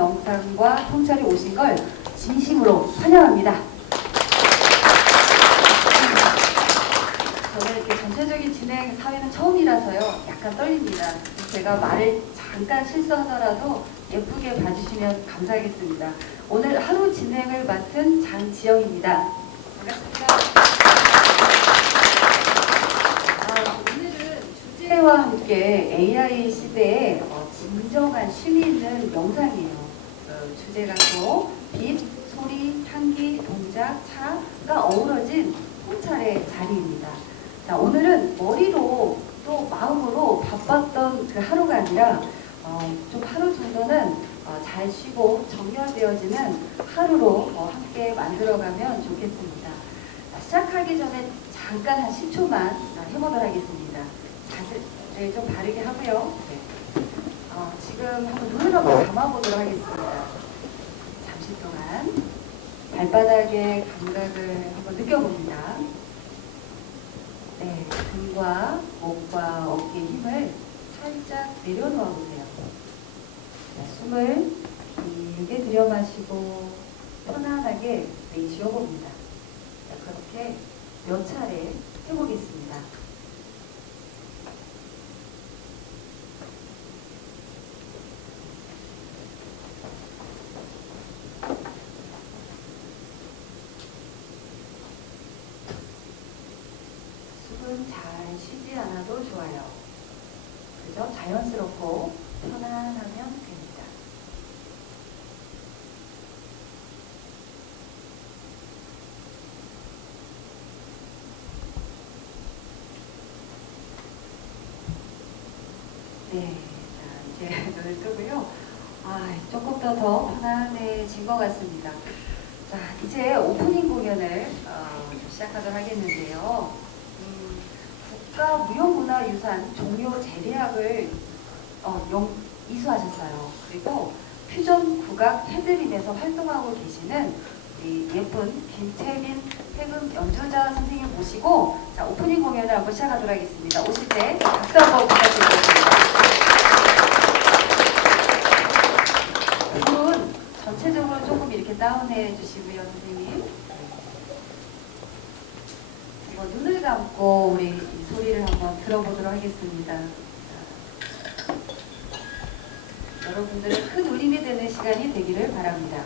영상과 통찰이 오신 걸 진심으로 환영합니다. 저는 이렇게 전체적인 진행 사회는 처음이라서요. 약간 떨립니다. 제가 말을 잠깐 실수하더라도 예쁘게 봐주시면 감사하겠습니다. 오늘 하루 진행을 맡은 장지영입니다. 반갑습니다. 오늘은 주제와 함께 AI 시대에 진정한 쉼이 있는 영상이에요. 주제가 또 빛, 소리, 향기, 동작, 차가 어우러진 통찰의 자리입니다. 자, 오늘은 머리로 또 마음으로 바빴던 그 하루가 아니라 좀 하루 정도는 잘 쉬고 정렬되어지는 하루로 함께 만들어가면 좋겠습니다. 자, 시작하기 전에 잠깐 한 10초만 해보도록 하겠습니다. 자세를 좀 바르게 하고요. 네. 지금 한번 눈을 한번 감아보도록 하겠습니다. 잠시 동안 발바닥의 감각을 한번 느껴봅니다. 네, 등과 목과 어깨 힘을 살짝 내려놓아 보세요. 자, 숨을 길게 들여마시고 편안하게 내쉬어봅니다. 자, 그렇게 몇 차례 해보겠습니다. 잘 쉬지 않아도 좋아요. 그죠? 자연스럽고 편안하면 됩니다. 네, 자, 이제 눈을 뜨고요. 조금 더 편안해진 것 같습니다. 자, 이제 오프닝 공연을 시작하도록 하겠는데요. 국가무형문화유산 종료 재래악을 이수하셨어요. 그리고 퓨전 국악 패드림에서 활동하고 계시는 이 예쁜 김채민 태금 연주자 선생님 모시고 자, 오프닝 공연을 한번 시작하도록 하겠습니다. 오실 때 박수 한번 부탁드리겠습니다. 부분 전체적으로 조금 이렇게 다운해 주시고요, 선생님. 눈을 감고 우리 이 소리를 한번 들어보도록 하겠습니다. 여러분들의 큰 울림이 되는 시간이 되기를 바랍니다.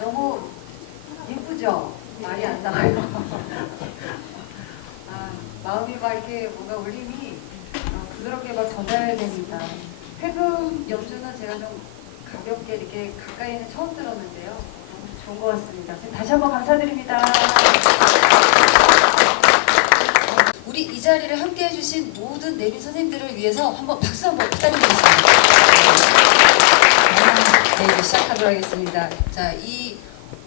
너무 예쁘죠? 말이 안 나와요. 마음이 막 이렇게 뭔가 울림이 부드럽게 막 전달됩니다. 회금 연주는 제가 좀 가볍게 이렇게 가까이는 처음 들었는데요. 너무 좋은 것 같습니다. 다시 한번 감사드립니다. 우리 이 자리를 함께 해주신 모든 내빈 선생님들을 위해서 한번 박수 한번 부탁드리겠습니다. 네, 이제 시작하도록 하겠습니다. 자, 이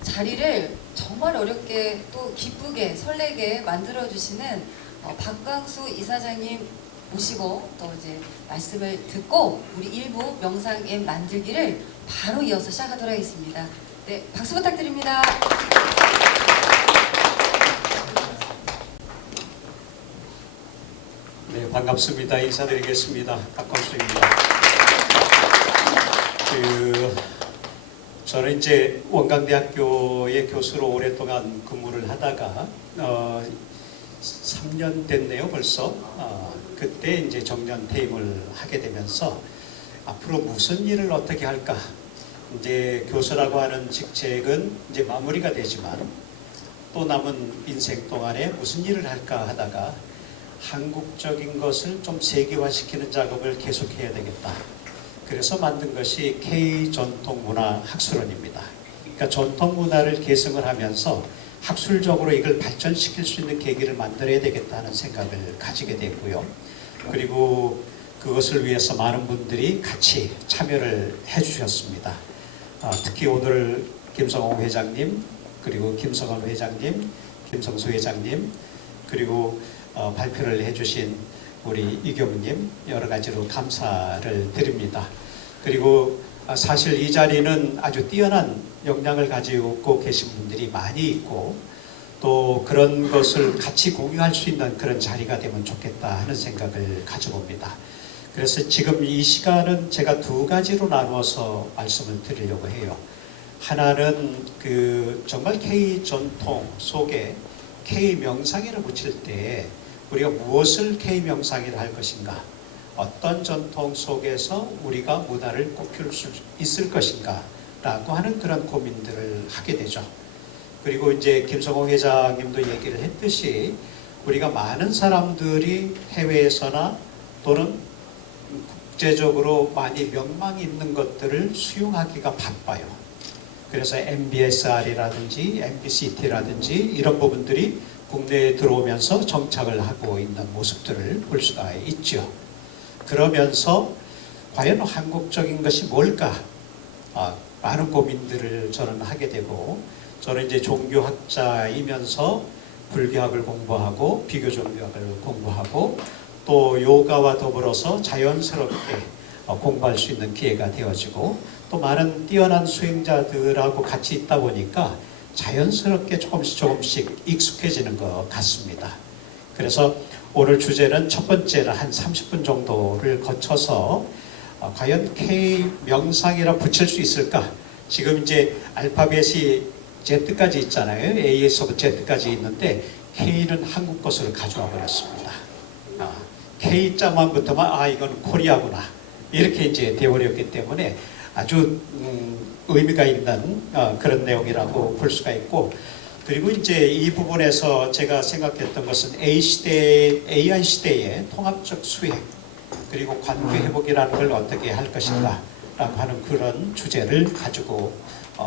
자리를 정말 어렵게 또 기쁘게 설레게 만들어주시는 박광수 이사장님 모시고 또 이제 말씀을 듣고 우리 일부 명상 앱 만들기를 바로 이어서 시작하도록 하겠습니다. 네, 박수 부탁드립니다. 네, 반갑습니다. 인사드리겠습니다. 박광수입니다. 저는 이제 원광대학교의 교수로 오랫동안 근무를 하다가 3년 됐네요, 벌써. 그때 이제 정년 퇴임을 하게 되면서 앞으로 무슨 일을 어떻게 할까? 이제 교수라고 하는 직책은 이제 마무리가 되지만 또 남은 인생 동안에 무슨 일을 할까 하다가 한국적인 것을 좀 세계화시키는 작업을 계속해야 되겠다. 그래서 만든 것이 K전통문화학술원입니다. 그러니까 전통문화를 계승을 하면서 학술적으로 이걸 발전시킬 수 있는 계기를 만들어야 되겠다는 생각을 가지게 됐고요. 그리고 그것을 위해서 많은 분들이 같이 참여를 해주셨습니다. 특히 오늘 김성홍 회장님, 그리고 김성원 회장님, 김성수 회장님, 그리고 발표를 해주신 우리 이경우님 여러 가지로 감사를 드립니다. 그리고 사실 이 자리는 아주 뛰어난 역량을 가지고 계신 분들이 많이 있고 또 그런 것을 같이 공유할 수 있는 그런 자리가 되면 좋겠다 하는 생각을 가져봅니다. 그래서 지금 이 시간은 제가 두 가지로 나누어서 말씀을 드리려고 해요. 하나는 정말 K 전통 속에 K 명상이라 붙일 때 우리가 무엇을 K 명상이라 할 것인가, 어떤 전통 속에서 우리가 문화를 꼽힐 수 있을 것인가 라고 하는 그런 고민들을 하게 되죠. 그리고 이제 김성홍 회장님도 얘기를 했듯이 우리가 많은 사람들이 해외에서나 또는 국제적으로 많이 명망이 있는 것들을 수용하기가 바빠요. 그래서 MBSR이라든지 MBCT라든지 이런 부분들이 국내에 들어오면서 정착을 하고 있는 모습들을 볼 수가 있죠. 그러면서 과연 한국적인 것이 뭘까? 많은 고민들을 저는 하게 되고, 저는 이제 종교학자이면서 불교학을 공부하고 비교종교학을 공부하고 또 요가와 더불어서 자연스럽게 공부할 수 있는 기회가 되어지고 또 많은 뛰어난 수행자들하고 같이 있다 보니까 자연스럽게 조금씩 익숙해지는 것 같습니다. 그래서 오늘 주제는 첫 번째는 한 30분 정도를 거쳐서 과연 K 명상이라 붙일 수 있을까? 지금 이제 알파벳이 Z까지 있잖아요. A에서부터 Z까지 있는데 K는 한국 것으로 가져와 버렸습니다. K자만 붙으면 이건 코리아구나 이렇게 이제 되어버렸기 때문에 아주 의미가 있는 그런 내용이라고 볼 수가 있고, 그리고 이제 이 부분에서 제가 생각했던 것은 AI 시대의 통합적 수행 그리고 관계 회복이라는 걸 어떻게 할 것인가 라고 하는 그런 주제를 가지고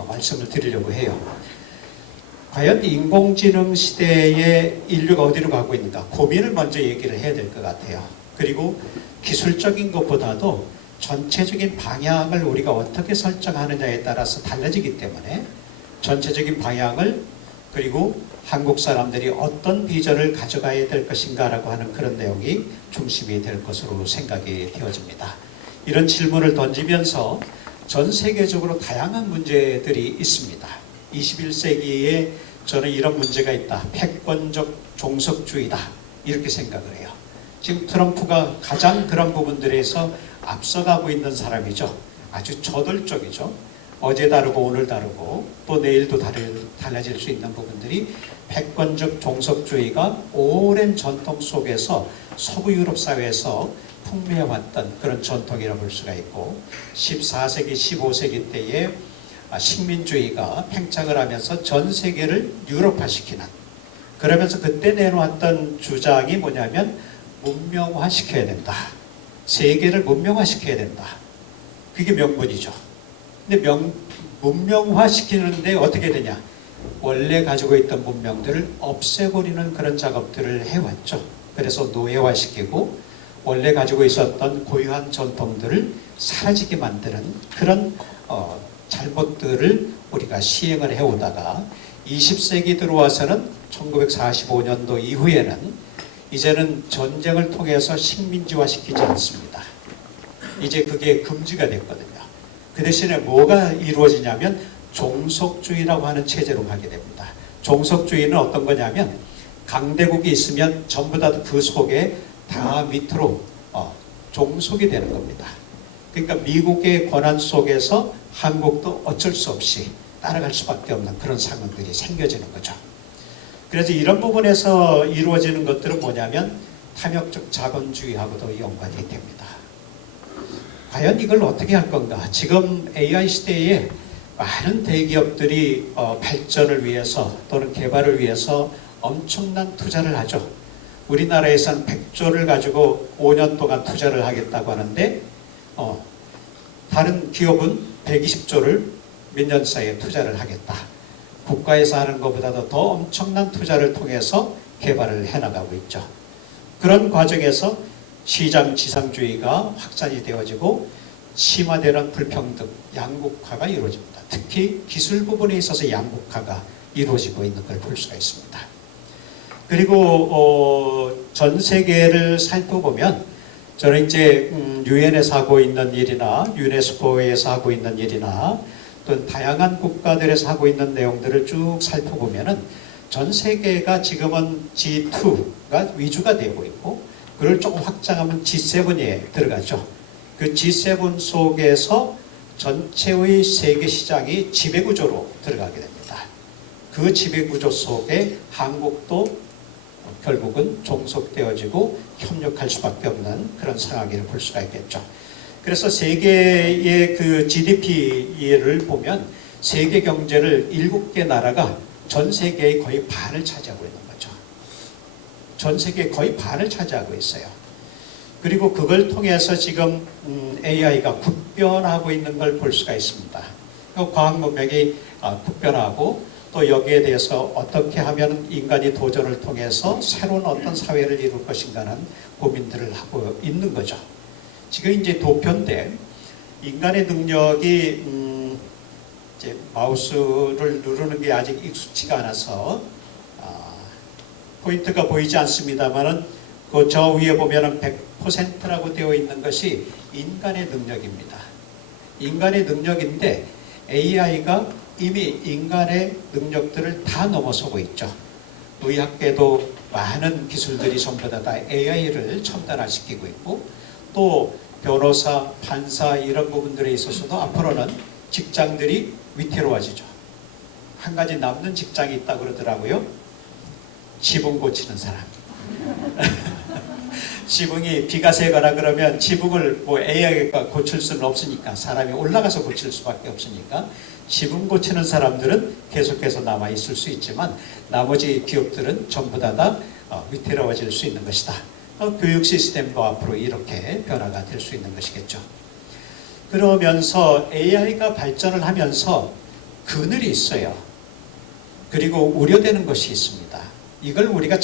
말씀을 드리려고 해요. 과연 인공지능 시대에 인류가 어디로 가고 있는가 고민을 먼저 얘기를 해야 될 것 같아요. 그리고 기술적인 것보다도 전체적인 방향을 우리가 어떻게 설정하느냐에 따라서 달라지기 때문에 전체적인 방향을, 그리고 한국 사람들이 어떤 비전을 가져가야 될 것인가 라고 하는 그런 내용이 중심이 될 것으로 생각이 되어집니다. 이런 질문을 던지면서 전 세계적으로 다양한 문제들이 있습니다. 21세기에 저는 이런 문제가 있다. 패권적 종속주의다. 이렇게 생각을 해요. 지금 트럼프가 가장 그런 부분들에서 앞서가고 있는 사람이죠. 아주 저돌적이죠. 어제 다르고 오늘 다르고 또 내일도 달라질 수 있는 부분들이 패권적 종속주의가 오랜 전통 속에서 서구 유럽 사회에서 풍미해왔던 그런 전통이라고 볼 수가 있고 14세기, 15세기 때에 식민주의가 팽창을 하면서 전 세계를 유럽화시키는 그러면서 그때 내놓았던 주장이 뭐냐면 문명화시켜야 된다. 세계를 문명화시켜야 된다. 그게 명분이죠. 근데 문명화시키는데 어떻게 되냐? 원래 가지고 있던 문명들을 없애버리는 그런 작업들을 해왔죠. 그래서 노예화시키고 원래 가지고 있었던 고유한 전통들을 사라지게 만드는 그런 잘못들을 우리가 시행을 해오다가 20세기 들어와서는 1945년도 이후에는 이제는 전쟁을 통해서 식민지화시키지 않습니다. 이제 그게 금지가 됐거든요. 그 대신에 뭐가 이루어지냐면 종속주의라고 하는 체제로 가게 됩니다. 종속주의는 어떤 거냐면 강대국이 있으면 전부 다 그 속에 다 밑으로 종속이 되는 겁니다. 그러니까 미국의 권한 속에서 한국도 어쩔 수 없이 따라갈 수밖에 없는 그런 상황들이 생겨지는 거죠. 그래서 이런 부분에서 이루어지는 것들은 뭐냐면 탐욕적 자본주의하고도 연관이 됩니다. 과연 이걸 어떻게 할 건가? 지금 AI 시대에 많은 대기업들이 발전을 위해서 또는 개발을 위해서 엄청난 투자를 하죠. 우리나라에서는 100조를 가지고 5년 동안 투자를 하겠다고 하는데 다른 기업은 120조를 몇 년 사이에 투자를 하겠다. 국가에서 하는 것보다도 더 엄청난 투자를 통해서 개발을 해나가고 있죠. 그런 과정에서 시장 지상주의가 확산이 되어지고 심화되는 불평등, 양극화가 이루어집니다. 특히 기술 부분에 있어서 양극화가 이루어지고 있는 걸 볼 수가 있습니다. 그리고 전 세계를 살펴보면 저는 이제 유엔에서 하고 있는 일이나 유네스코에서 하고 있는 일이나 또 다양한 국가들에서 하고 있는 내용들을 쭉 살펴보면은 전 세계가 지금은 G2가 위주가 되고 있고 그걸 조금 확장하면 G7에 들어가죠. 그 G7 속에서 전체의 세계 시장이 지배구조로 들어가게 됩니다. 그 지배구조 속에 한국도 결국은 종속되어지고 협력할 수밖에 없는 그런 상황을 볼 수가 있겠죠. 그래서 세계의 그 GDP를 보면 세계 경제를 7개 나라가 전 세계의 거의 반을 차지하고 있는 거죠. 전 세계의 거의 반을 차지하고 있어요. 그리고 그걸 통해서 지금 AI가 급변하고 있는 걸 볼 수가 있습니다. 과학 문명이 급변하고 또 여기에 대해서 어떻게 하면 인간이 도전을 통해서 새로운 어떤 사회를 이룰 것인가는 고민들을 하고 있는 거죠. 지금 이제 도표인데 인간의 능력이 이제 마우스를 누르는 게 아직 익숙치가 않아서 포인트가 보이지 않습니다만은 그 저 위에 보면은 100%라고 되어 있는 것이 인간의 능력입니다. 인간의 능력인데 AI가 이미 인간의 능력들을 다 넘어서고 있죠. 의학계도 많은 기술들이 전부 다 AI를 첨단화시키고 있고 또 변호사, 판사 이런 부분들에 있어서도 앞으로는 직장들이 위태로워지죠. 한 가지 남는 직장이 있다고 그러더라고요. 지붕 고치는 사람. 지붕이 비가 새거나 그러면 지붕을 뭐 AI가 고칠 수는 없으니까 사람이 올라가서 고칠 수밖에 없으니까 지붕 고치는 사람들은 계속해서 남아 있을 수 있지만 나머지 기업들은 전부 다 위태로워질 수 있는 것이다. 교육 시스템도 앞으로 이렇게 변화가 될 수 있는 것이겠죠. 그러면서 AI가 발전을 하면서 그늘이 있어요. 그리고 우려되는 것이 있습니다. 이걸 우리가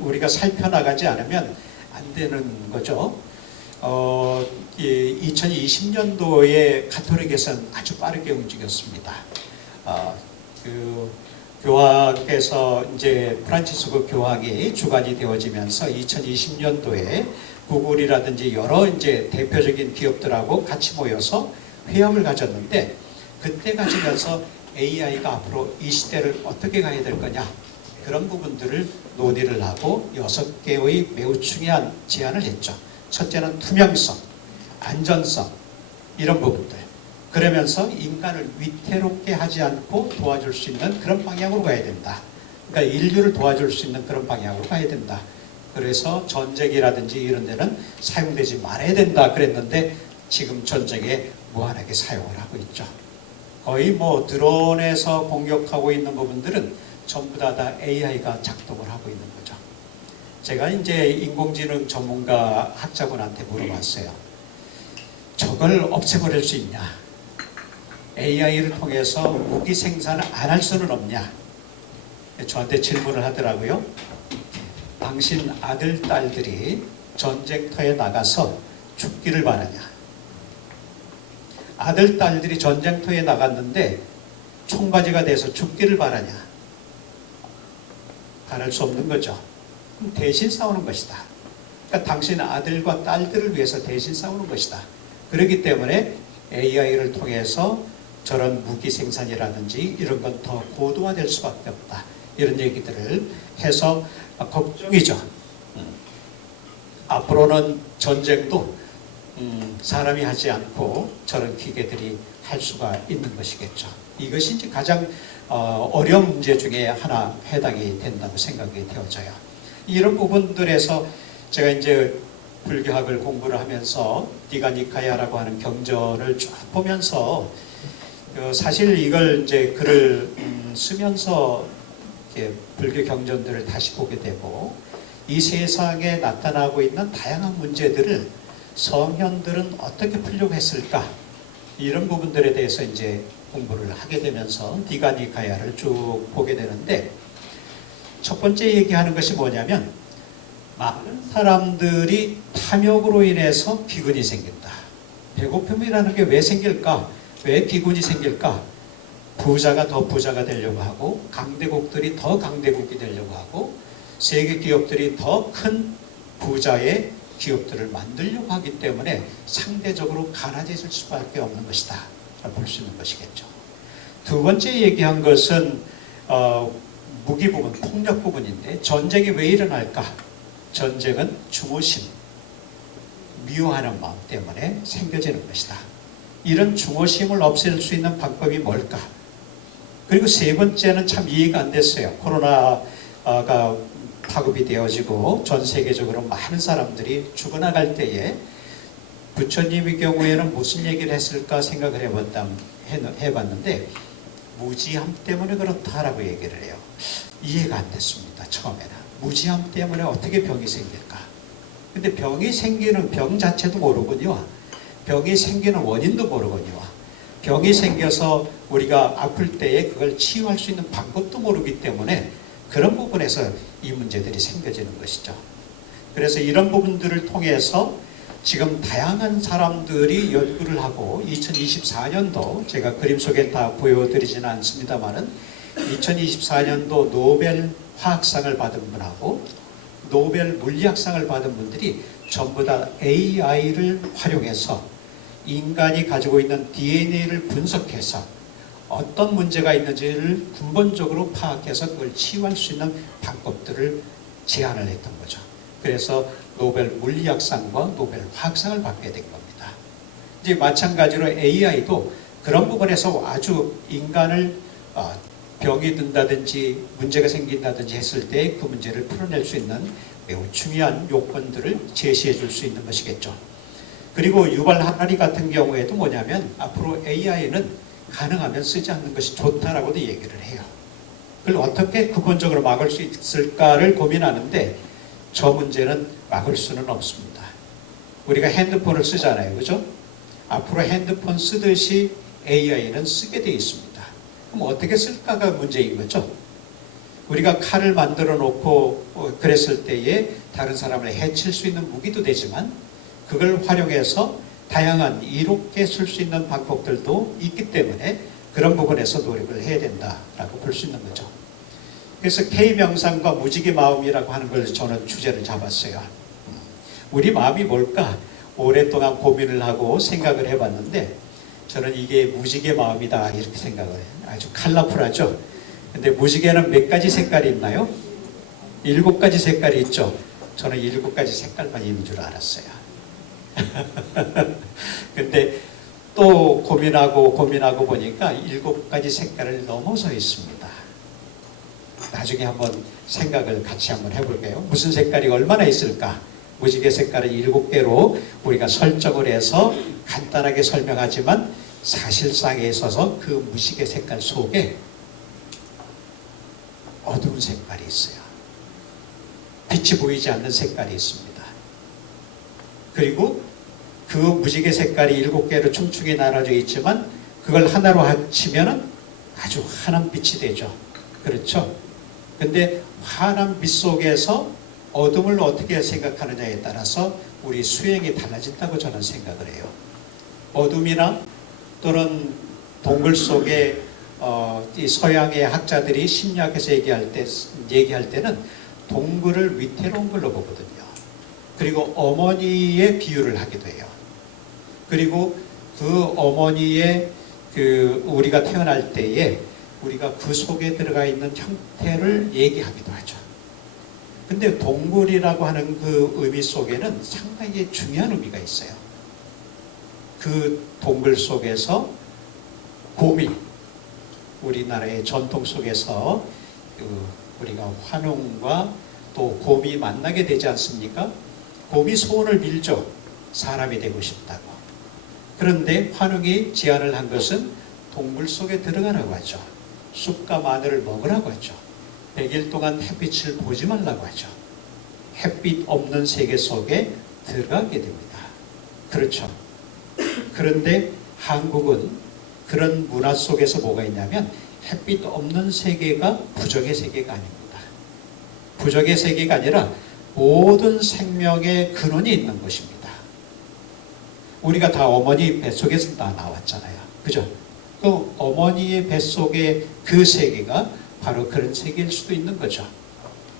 우리가 살펴나가지 않으면 안 되는 거죠. 2020년도에 가톨릭에서는 아주 빠르게 움직였습니다. 그 교황께서 이제 프란치스코 교황이 주관이 되어지면서 2020년도에 구글이라든지 여러 이제 대표적인 기업들하고 같이 모여서 회합을 가졌는데 그때 가지면서 AI가 앞으로 이 시대를 어떻게 가야 될 거냐 그런 부분들을 논의를 하고 6개의 매우 중요한 제안을 했죠. 첫째는 투명성, 안전성 이런 부분들. 그러면서 인간을 위태롭게 하지 않고 도와줄 수 있는 그런 방향으로 가야 된다. 그러니까 인류를 도와줄 수 있는 그런 방향으로 가야 된다. 그래서 전쟁이라든지 이런 데는 사용되지 말아야 된다 그랬는데 지금 전쟁에 무한하게 사용을 하고 있죠. 거의 뭐 드론에서 공격하고 있는 부분들은 전부 다 AI가 작동을 하고 있는 거죠. 제가 이제 인공지능 전문가 학자분한테 물어봤어요. 저걸 없애버릴 수 있냐? AI를 통해서 무기 생산을 안 할 수는 없냐? 저한테 질문을 하더라고요. 당신 아들, 딸들이 전쟁터에 나가서 죽기를 바라냐? 아들, 딸들이 전쟁터에 나갔는데 총바지가 돼서 죽기를 바라냐? 바랄 수 없는 거죠. 대신 싸우는 것이다. 그러니까 당신 아들과 딸들을 위해서 대신 싸우는 것이다. 그렇기 때문에 AI를 통해서 저런 무기 생산이라든지 이런 건 더 고도화될 수밖에 없다. 이런 얘기들을 해서 걱정이죠. 앞으로는 전쟁도 사람이 하지 않고 저런 기계들이 할 수가 있는 것이겠죠. 이것이 이제 가장 어려운 문제 중에 하나 해당이 된다고 생각이 되어져요. 이런 부분들에서 제가 이제 불교학을 공부를 하면서 디가니카야라고 하는 경전을 쭉 보면서 사실 이걸 이제 글을 쓰면서 이렇게 불교 경전들을 다시 보게 되고 이 세상에 나타나고 있는 다양한 문제들을 성현들은 어떻게 풀려고 했을까 이런 부분들에 대해서 이제 공부를 하게 되면서 디가니카야를 쭉 보게 되는데 첫 번째 얘기하는 것이 뭐냐면 많은 사람들이 탐욕으로 인해서 기근이 생긴다. 배고픔이라는 게 왜 생길까? 왜 기근이 생길까? 부자가 더 부자가 되려고 하고 강대국들이 더 강대국이 되려고 하고 세계 기업들이 더 큰 부자의 기업들을 만들려고 하기 때문에 상대적으로 가난해질 수밖에 없는 것이다. 볼 수 있는 것이겠죠. 두 번째 얘기한 것은 무기 부분, 폭력 부분인데 전쟁이 왜 일어날까? 전쟁은 중호심, 미워하는 마음 때문에 생겨지는 것이다. 이런 중호심을 없앨 수 있는 방법이 뭘까? 그리고 세 번째는 참 이해가 안 됐어요. 코로나가 파급이 되어지고 전 세계적으로 많은 사람들이 죽어나갈 때에 부처님의 경우에는 무슨 얘기를 했을까 생각을 해봤는데 무지함 때문에 그렇다라고 얘기를 해요. 이해가 안 됐습니다. 처음에는. 무지함 때문에 어떻게 병이 생길까? 근데 병이 생기는 병 자체도 모르군요. 병이 생기는 원인도 모르군요. 병이 생겨서 우리가 아플 때에 그걸 치유할 수 있는 방법도 모르기 때문에 그런 부분에서 이 문제들이 생겨지는 것이죠. 그래서 이런 부분들을 통해서 지금 다양한 사람들이 연구를 하고 2024년도 제가 그림 속에 다 보여드리지는 않습니다만은 2024년도 노벨 화학상을 받은 분하고 노벨 물리학상을 받은 분들이 전부 다 AI를 활용해서 인간이 가지고 있는 DNA를 분석해서 어떤 문제가 있는지를 근본적으로 파악해서 그걸 치유할 수 있는 방법들을 제안을 했던 거죠. 그래서 노벨 물리학상과 노벨 화학상을 받게 된 겁니다. 이제 마찬가지로 AI도 그런 부분에서 아주 인간을 병이 든다든지 문제가 생긴다든지 했을 때 그 문제를 풀어낼 수 있는 매우 중요한 요건들을 제시해 줄 수 있는 것이겠죠. 그리고 유발 하라리 같은 경우에도 뭐냐면 앞으로 AI는 가능하면 쓰지 않는 것이 좋다라고도 얘기를 해요. 그걸 어떻게 근본적으로 막을 수 있을까를 고민하는데 저 문제는 막을 수는 없습니다. 우리가 핸드폰을 쓰잖아요. 그죠? 앞으로 핸드폰 쓰듯이 AI는 쓰게 돼 있습니다. 그럼 어떻게 쓸까가 문제인 거죠. 우리가 칼을 만들어 놓고 그랬을 때에 다른 사람을 해칠 수 있는 무기도 되지만 그걸 활용해서 다양한 이롭게 쓸 수 있는 방법들도 있기 때문에 그런 부분에서 노력을 해야 된다라고 볼 수 있는 거죠. 그래서 K명상과 무지개 마음이라고 하는 걸 저는 주제를 잡았어요. 우리 마음이 뭘까? 오랫동안 고민을 하고 생각을 해봤는데 저는 이게 무지개 마음이다 이렇게 생각을 해요. 아주 컬러풀하죠. 근데 무지개는 몇 가지 색깔이 있나요? 7가지 색깔이 있죠. 저는 7가지 색깔만 있는 줄 알았어요. 근데 또 고민하고 보니까 7가지 색깔을 넘어서 있습니다. 나중에 한번 생각을 같이 한번 해볼게요. 무슨 색깔이 얼마나 있을까? 무지개 색깔은 7개로 우리가 설정을 해서 간단하게 설명하지만 사실상에 있어서 그 무지개 색깔 속에 어두운 색깔이 있어요. 빛이 보이지 않는 색깔이 있습니다. 그리고 그 무지개 색깔이 7개로 촘촘히 나눠져 있지만 그걸 하나로 합치면 아주 환한 빛이 되죠. 그렇죠? 근데 환한 빛 속에서 어둠을 어떻게 생각하느냐에 따라서 우리 수행이 달라진다고 저는 생각을 해요. 어둠이나 또는 동굴 속에 이 서양의 학자들이 심리학에서 얘기할 때는 동굴을 위태로운 걸로 보거든요. 그리고 어머니의 비유를 하기도 해요. 그리고 그 어머니의 우리가 태어날 때에 우리가 그 속에 들어가 있는 형태를 얘기하기도 하죠. 근데 동굴이라고 하는 그 의미 속에는 상당히 중요한 의미가 있어요. 그 동굴 속에서 곰이 우리나라의 전통 속에서 우리가 환웅과 또 곰이 만나게 되지 않습니까? 곰이 소원을 빌죠. 사람이 되고 싶다고. 그런데 환웅이 제안을 한 것은 동굴 속에 들어가라고 하죠. 쑥과 마늘을 먹으라고 하죠. 100일 동안 햇빛을 보지 말라고 하죠. 햇빛 없는 세계 속에 들어가게 됩니다. 그렇죠. 그런데 한국은 그런 문화 속에서 뭐가 있냐면 햇빛 없는 세계가 부적의 세계가 아닙니다. 부적의 세계가 아니라 모든 생명의 근원이 있는 것입니다. 우리가 다 어머니 뱃속에서 다 나왔잖아요. 그죠? 그 어머니의 뱃속의 그 세계가 바로 그런 세계일 수도 있는 거죠.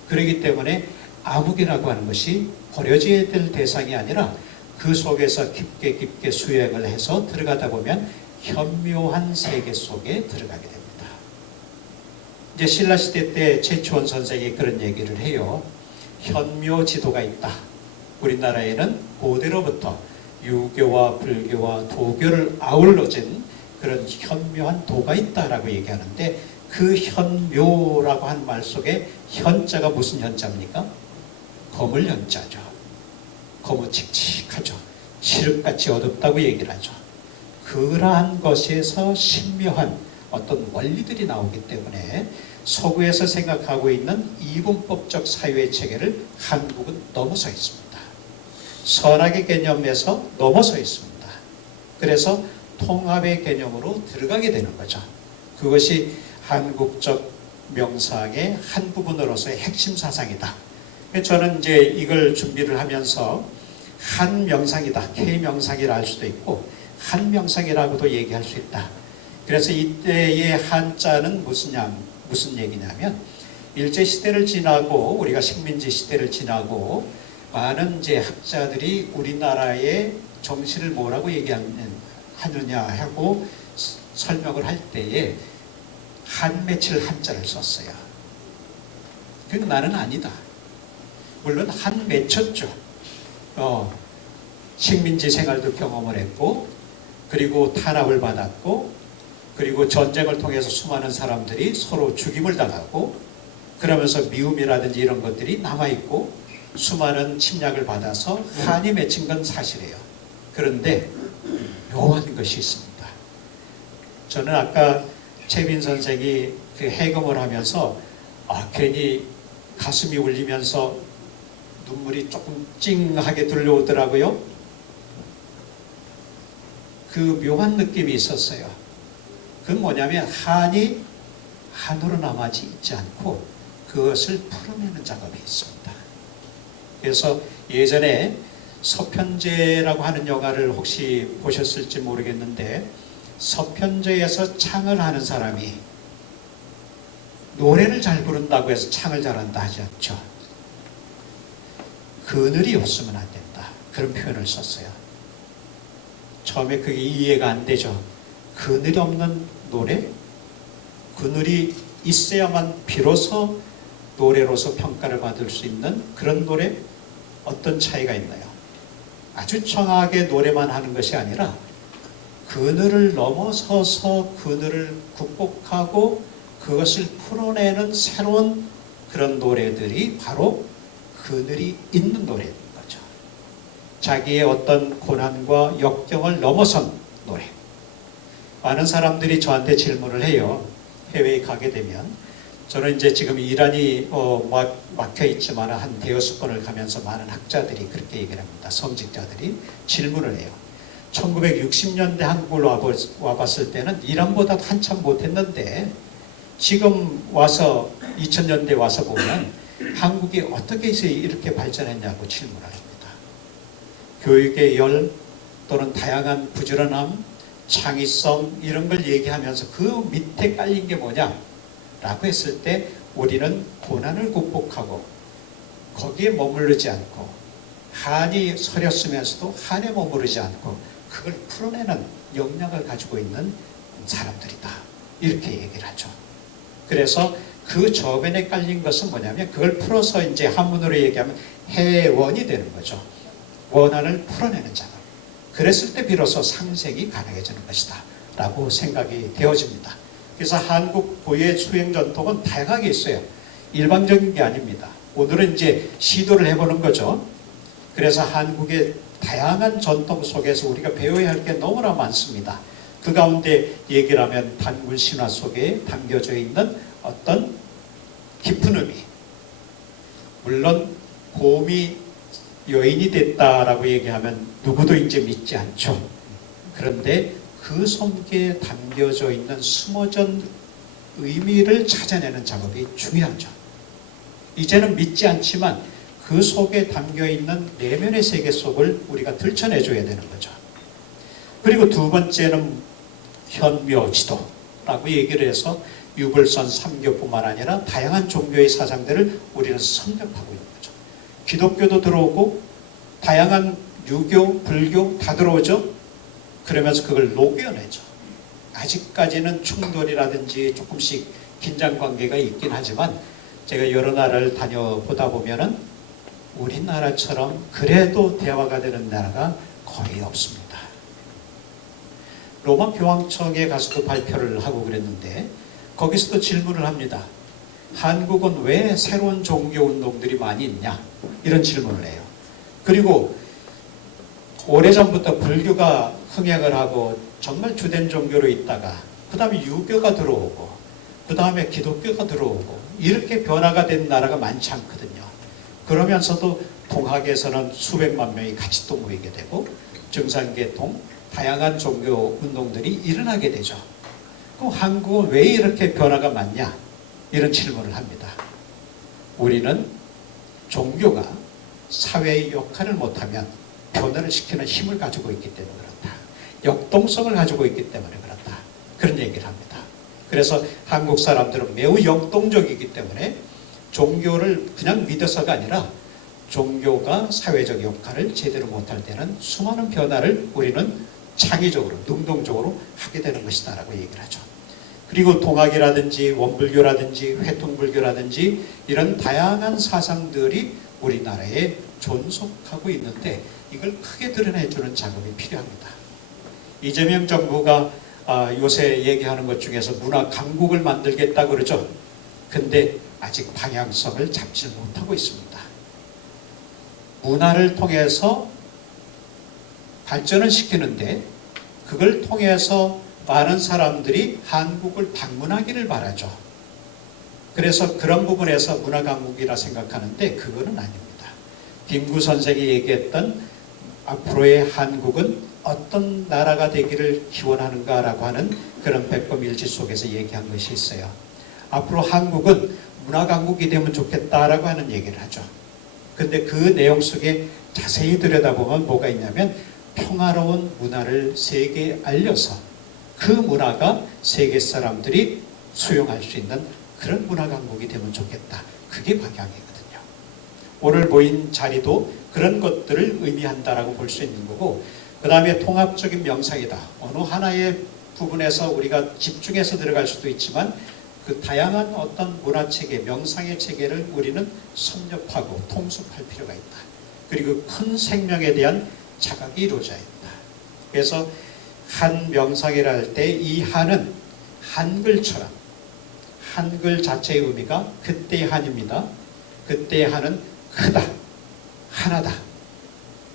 그렇기 때문에 암흑이라고 하는 것이 버려져야 될 대상이 아니라 그 속에서 깊게 수행을 해서 들어가다 보면 현묘한 세계 속에 들어가게 됩니다. 이제 신라시대 때 최초원 선생이 그런 얘기를 해요. 현묘 지도가 있다. 우리나라에는 고대로부터 유교와 불교와 도교를 아울러진 그런 현묘한 도가 있다라고 얘기하는데 그 현묘라고 한 말 속에 현자가 무슨 현자입니까? 거물 현자죠. 거무칙칙하죠. 칠흑같이 어둡다고 얘기를 하죠. 그러한 것에서 신묘한 어떤 원리들이 나오기 때문에 서구에서 생각하고 있는 이분법적 사회 체계를 한국은 넘어서 있습니다. 선악의 개념에서 넘어서 있습니다. 그래서 통합의 개념으로 들어가게 되는 거죠. 그것이 한국적 명상의 한 부분으로서의 핵심 사상이다. 저는 이제 이걸 준비를 하면서 한 명상이다. K 명상이라 할 수도 있고 한 명상이라고도 얘기할 수 있다. 그래서 이때의 한자는 무슨 얘기냐면 일제시대를 지나고 우리가 식민지 시대를 지나고 많은 이제 학자들이 우리나라의 정신을 뭐라고 얘기하느냐 하고 설명을 할 때에 한맺힐 한자를 썼어요. 근데 나는 아니다. 물론 한 맺혔죠. 식민지 생활도 경험을 했고 그리고 탄압을 받았고 그리고 전쟁을 통해서 수많은 사람들이 서로 죽임을 당하고 그러면서 미움이라든지 이런 것들이 남아있고 수많은 침략을 받아서 한이 맺힌 건 사실이에요. 그런데 묘한 것이 있습니다. 저는 아까 최민 선생이 그 해검을 하면서 괜히 가슴이 울리면서 눈물이 조금 찡하게 들려오더라고요. 그 묘한 느낌이 있었어요. 그건 뭐냐면 한이 한으로 남아지 있지 않고 그것을 풀어내는 작업이 있습니다. 그래서 예전에 서편제라고 하는 영화를 혹시 보셨을지 모르겠는데 서편제에서 창을 하는 사람이 노래를 잘 부른다고 해서 창을 잘한다 하지 않죠. 그늘이 없으면 안 된다. 그런 표현을 썼어요. 처음에 그게 이해가 안 되죠. 그늘이 없는 노래, 그늘이 있어야만 비로소 노래로서 평가를 받을 수 있는 그런 노래, 어떤 차이가 있나요? 아주 청하게 노래만 하는 것이 아니라 그늘을 넘어서서 그늘을 극복하고 그것을 풀어내는 새로운 그런 노래들이 바로 그늘이 있는 노래인 거죠. 자기의 어떤 고난과 역경을 넘어선 노래. 많은 사람들이 저한테 질문을 해요. 해외에 가게 되면. 저는 이제 지금 이란이 막혀 있지만 한 대여섯 번을 가면서 많은 학자들이 그렇게 얘기를 합니다. 성직자들이 질문을 해요. 1960년대 한국을 와봤을 때는 이란보다 한참 못했는데 지금 와서 2000년대 와서 보면 한국이 어떻게 해서 이렇게 발전했냐고 질문을 합니다. 교육의 열 또는 다양한 부지런함, 창의성 이런 걸 얘기하면서 그 밑에 깔린 게 뭐냐? 라고 했을 때 우리는 고난을 극복하고 거기에 머무르지 않고 한이 서렸으면서도 한에 머무르지 않고 그걸 풀어내는 역량을 가지고 있는 사람들이다. 이렇게 얘기를 하죠. 그래서 그 저변에 깔린 것은 뭐냐면 그걸 풀어서 이제 한문으로 얘기하면 해원이 되는 거죠. 원한을 풀어내는 작업. 그랬을 때 비로소 상생이 가능해지는 것이다. 라고 생각이 되어집니다. 그래서 한국 고유의 수행 전통은 다양하게 있어요. 일방적인 게 아닙니다. 오늘은 이제 시도를 해보는 거죠. 그래서 한국의 다양한 전통 속에서 우리가 배워야 할 게 너무나 많습니다. 그 가운데 얘기를 하면 단군 신화 속에 담겨져 있는 어떤 깊은 의미. 물론 곰이 여인이 됐다라고 얘기하면 누구도 이제 믿지 않죠. 그런데 그 속에 담겨져 있는 숨어진 의미를 찾아내는 작업이 중요하죠. 이제는 믿지 않지만 그 속에 담겨있는 내면의 세계 속을 우리가 들춰내줘야 되는 거죠. 그리고 두 번째는 현묘지도라고 얘기를 해서 유불선 3교뿐만 아니라 다양한 종교의 사상들을 우리는 섭렵하고 있는 거죠. 기독교도 들어오고 다양한 유교, 불교 다 들어오죠. 그러면서 그걸 녹여내죠. 아직까지는 충돌이라든지 조금씩 긴장관계가 있긴 하지만 제가 여러 나라를 다녀보다 보면은 우리나라처럼 그래도 대화가 되는 나라가 거의 없습니다. 로마 교황청에 가서도 발표를 하고 그랬는데 거기서도 질문을 합니다. 한국은 왜 새로운 종교 운동들이 많이 있냐? 이런 질문을 해요. 그리고 오래전부터 불교가 흥행을 하고 정말 주된 종교로 있다가 그 다음에 유교가 들어오고 그 다음에 기독교가 들어오고 이렇게 변화가 된 나라가 많지 않거든요. 그러면서도 동학에서는 수백만 명이 같이 또 모이게 되고 정상계통 다양한 종교 운동들이 일어나게 되죠. 그럼 한국은 왜 이렇게 변화가 많냐? 이런 질문을 합니다. 우리는 종교가 사회의 역할을 못하면 변화를 시키는 힘을 가지고 있기 때문에 그렇다. 역동성을 가지고 있기 때문에 그렇다. 그런 얘기를 합니다. 그래서 한국 사람들은 매우 역동적이기 때문에 종교를 그냥 믿어서가 아니라 종교가 사회적 역할을 제대로 못할 때는 수많은 변화를 우리는 창의적으로, 능동적으로 하게 되는 것이다 라고 얘기를 하죠. 그리고 동학이라든지 원불교라든지 회통불교라든지 이런 다양한 사상들이 우리나라에 존속하고 있는데 이걸 크게 드러내주는 작업이 필요합니다. 이재명 정부가 요새 얘기하는 것 중에서 문화 강국을 만들겠다 그러죠. 근데 아직 방향성을 잡지 못하고 있습니다. 문화를 통해서 발전을 시키는데 그걸 통해서 많은 사람들이 한국을 방문하기를 바라죠. 그래서 그런 부분에서 문화강국이라 생각하는데 그거는 아닙니다. 김구 선생이 얘기했던 앞으로의 한국은 어떤 나라가 되기를 기원하는가라고 하는 그런 백범일지 속에서 얘기한 것이 있어요. 앞으로 한국은 문화강국이 되면 좋겠다라고 하는 얘기를 하죠. 근데 그 내용 속에 자세히 들여다보면 뭐가 있냐면 평화로운 문화를 세계에 알려서 그 문화가 세계 사람들이 수용할 수 있는 그런 문화강국이 되면 좋겠다. 그게 방향이거든요. 오늘 모인 자리도 그런 것들을 의미한다라고 볼 수 있는 거고 그 다음에 통합적인 명상이다. 어느 하나의 부분에서 우리가 집중해서 들어갈 수도 있지만 그 다양한 어떤 문화체계, 명상의 체계를 우리는 섭렵하고 통습할 필요가 있다. 그리고 큰 생명에 대한 자각이 이루어져야 있다. 그래서 한 명상이라 할 때 이 한은 한글처럼 한글 자체의 의미가 그때의 한입니다. 그때의 한은 크다, 하나다,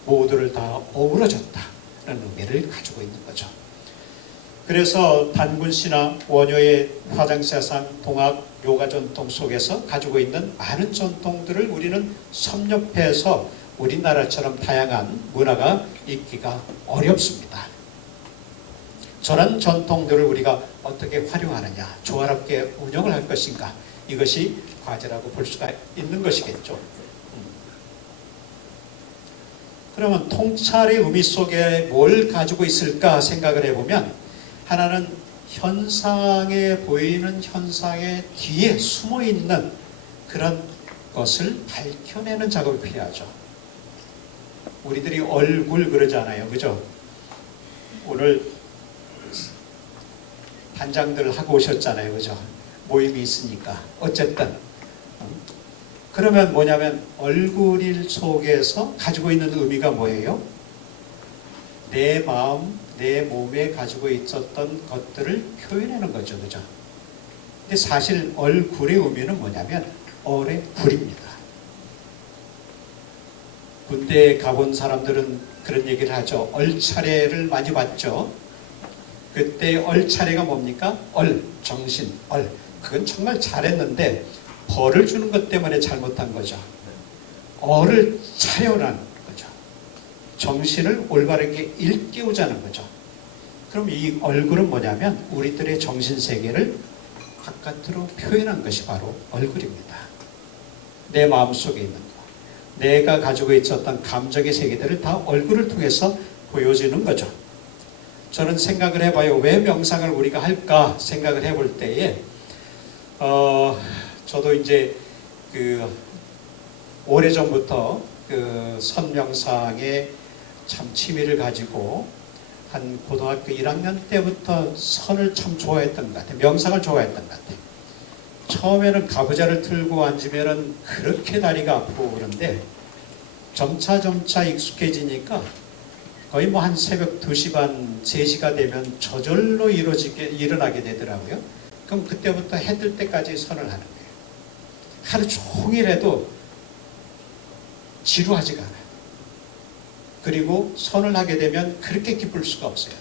모두를 다 어우러졌다는 의미를 가지고 있는 거죠. 그래서 단군시나 원효의 화장사상, 동학, 요가 전통 속에서 가지고 있는 많은 전통들을 우리는 섭렵해서 우리나라처럼 다양한 문화가 있기가 어렵습니다. 저런 전통들을 우리가 어떻게 활용하느냐, 조화롭게 운영을 할 것인가, 이것이 과제라고 볼 수가 있는 것이겠죠. 그러면 통찰의 의미 속에 뭘 가지고 있을까 생각을 해보면, 하나는 현상에 보이는 현상의 뒤에 숨어있는 그런 것을 밝혀내는 작업이 필요하죠. 우리들이 얼굴 그러잖아요. 그죠? 오늘 단장들 하고 오셨잖아요. 그죠? 모임이 있으니까. 어쨌든. 그러면 뭐냐면 얼굴 속에서 가지고 있는 의미가 뭐예요? 내 마음, 내 몸에 가지고 있었던 것들을 표현하는 거죠. 그죠? 근데 사실 얼굴의 의미는 뭐냐면 얼의 굴입니다. 군대에 가본 사람들은 그런 얘기를 하죠. 얼차례를 많이 봤죠. 그때 얼차례가 뭡니까? 정신, 그건 정말 잘했는데 벌을 주는 것 때문에 잘못한 거죠. 얼을 차려라는 거죠. 정신을 올바르게 일깨우자는 거죠. 그럼 이 얼굴은 뭐냐면 우리들의 정신세계를 바깥으로 표현한 것이 바로 얼굴입니다. 내 마음속에 있는 거, 내가 가지고 있었던 감정의 세계들을 다 얼굴을 통해서 보여주는 거죠. 저는 생각을 해봐요. 왜 명상을 우리가 할까 생각을 해볼 때에 저도 이제 오래전부터 선명상에 참 취미를 가지고 한 고등학교 1학년 때부터 선을 참 좋아했던 것 같아요. 명상을 좋아했던 것 같아요. 처음에는 가부좌를 틀고 앉으면은 그렇게 다리가 아프고 그런데 점차 익숙해지니까 거의 뭐 한 새벽 2시 반, 3시가 되면 저절로 일어나게 되더라고요. 그럼 그때부터 해 뜰 때까지 선을 하는 거예요. 하루 종일 해도 지루하지가 않아요. 그리고 선을 하게 되면 그렇게 기쁠 수가 없어요.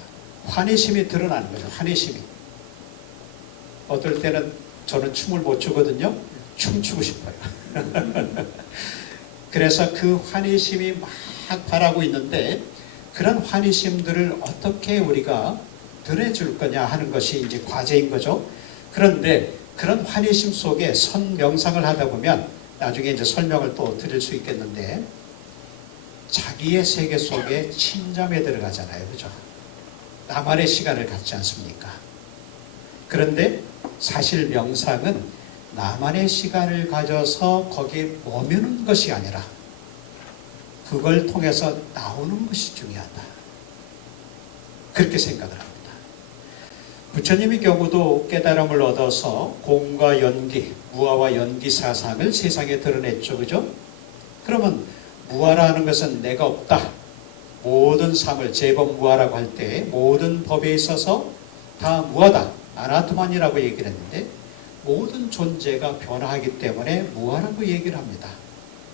환희심이 드러나는 거죠. 환희심이. 어떨 때는 저는 춤을 못 추거든요. 춤추고 싶어요. 그래서 그 환희심이 막 바라고 있는데 그런 환희심들을 어떻게 우리가 드러내줄 거냐 하는 것이 이제 과제인 거죠. 그런데 그런 환희심 속에 선 명상을 하다 보면 나중에 이제 설명을 또 드릴 수 있겠는데 자기의 세계 속에 침잠에 들어가잖아요. 그죠? 나만의 시간을 갖지 않습니까? 그런데 사실 명상은 나만의 시간을 가져서 거기에 머무는 것이 아니라 그걸 통해서 나오는 것이 중요하다. 그렇게 생각을 합니다. 부처님의 경우도 깨달음을 얻어서 공과 연기, 무아와 연기 사상을 세상에 드러냈죠. 그죠? 그러면 무아라는 것은 내가 없다. 모든 삶을 재범무아라고 할 때 모든 법에 있어서 다 무아다. 아나토만이라고 얘기를 했는데 모든 존재가 변화하기 때문에 무아라고 얘기를 합니다.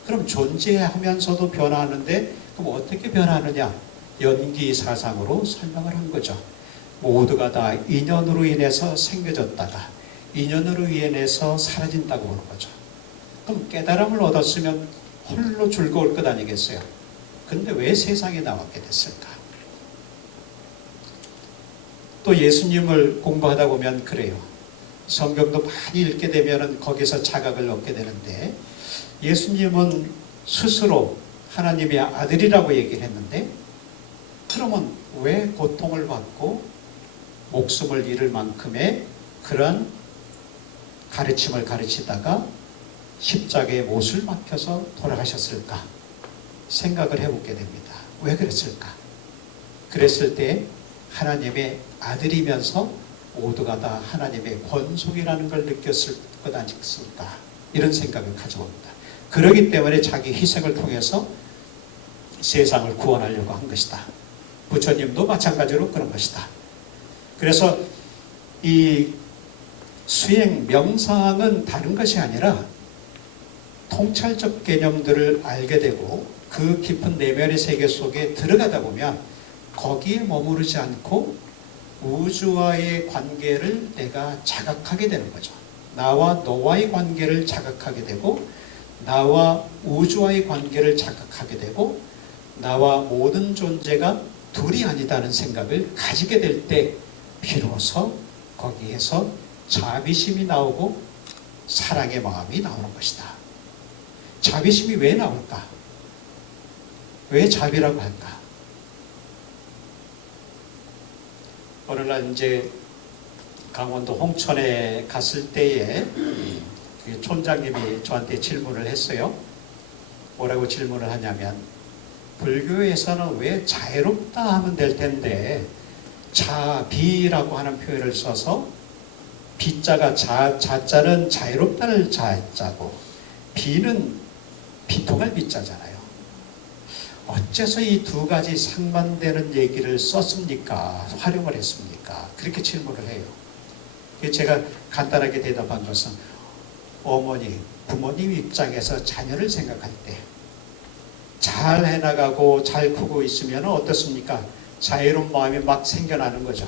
그럼 존재하면서도 변화하는데 그럼 어떻게 변화하느냐? 연기 사상으로 설명을 한 거죠. 모두가 다 인연으로 인해서 생겨졌다가 인연으로 인해서 사라진다고 보는 거죠. 그럼 깨달음을 얻었으면 홀로 즐거울 것 아니겠어요? 근데 왜 세상에 나왔게 됐을까? 또 예수님을 공부하다 보면 그래요. 성경도 많이 읽게 되면 거기서 자각을 얻게 되는데 예수님은 스스로 하나님의 아들이라고 얘기를 했는데 그러면 왜 고통을 받고 목숨을 잃을 만큼의 그런 가르침을 가르치다가 십자가에 못을 박혀서 돌아가셨을까? 생각을 해보게 됩니다. 왜 그랬을까? 그랬을 때 하나님의 아들이면서 모두가 다 하나님의 권속이라는 걸 느꼈을 것 아니겠습니까? 이런 생각을 가져옵니다. 그렇기 때문에 자기 희생을 통해서 세상을 구원하려고 한 것이다. 부처님도 마찬가지로 그런 것이다. 그래서 이 수행 명상은 다른 것이 아니라 통찰적 개념들을 알게 되고 그 깊은 내면의 세계 속에 들어가다 보면 거기에 머무르지 않고 우주와의 관계를 내가 자각하게 되는 거죠. 나와 너와의 관계를 자각하게 되고 나와 우주와의 관계를 자각하게 되고 나와 모든 존재가 둘이 아니다는 생각을 가지게 될 때 비로소 거기에서 자비심이 나오고 사랑의 마음이 나오는 것이다. 자비심이 왜 나올까? 왜 자비라고 할까? 어느 날 이제 강원도 홍천에 갔을 때에 그 촌장님이 저한테 질문을 했어요. 뭐라고 질문을 하냐면 불교에서는 왜 자애롭다 하면 될 텐데 자비라고 하는 표현을 써서 비자가 자자는 자유롭다를 자자고 비는 비통할 비자잖아요. 어째서 이 두 가지 상반되는 얘기를 썼습니까? 활용을 했습니까? 그렇게 질문을 해요. 제가 간단하게 대답한 것은 어머니, 부모님 입장에서 자녀를 생각할 때 잘 해나가고 잘 크고 있으면 어떻습니까? 자유로운 마음이 막 생겨나는 거죠.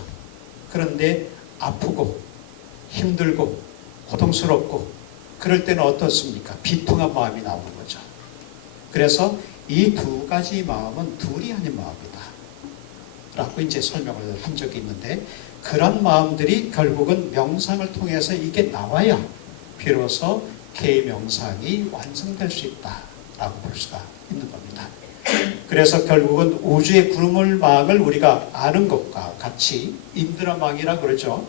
그런데 아프고 힘들고 고통스럽고 그럴 때는 어떻습니까? 비통한 마음이 나오는 거죠. 그래서 이 두 가지 마음은 둘이 아닌 마음이다 라고 이제 설명을 한 적이 있는데 그런 마음들이 결국은 명상을 통해서 이게 나와야 비로소 K명상이 완성될 수 있다 라고 볼 수가 있는 겁니다. 그래서 결국은 우주의 구름망을 우리가 아는 것과 같이 인드라망이라 그러죠.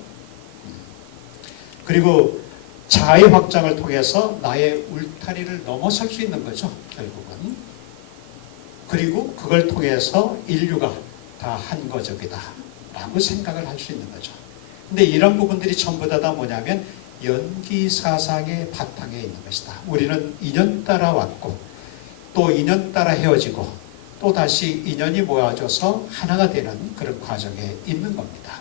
그리고 자의 확장을 통해서 나의 울타리를 넘어설 수 있는 거죠. 결국은. 그리고 그걸 통해서 인류가 다 한거적이다 라고 생각을 할 수 있는 거죠. 근데 이런 부분들이 전부 다 뭐냐면 연기사상의 바탕에 있는 것이다. 우리는 인연 따라 왔고 또 인연 따라 헤어지고 또 다시 인연이 모아져서 하나가 되는 그런 과정에 있는 겁니다.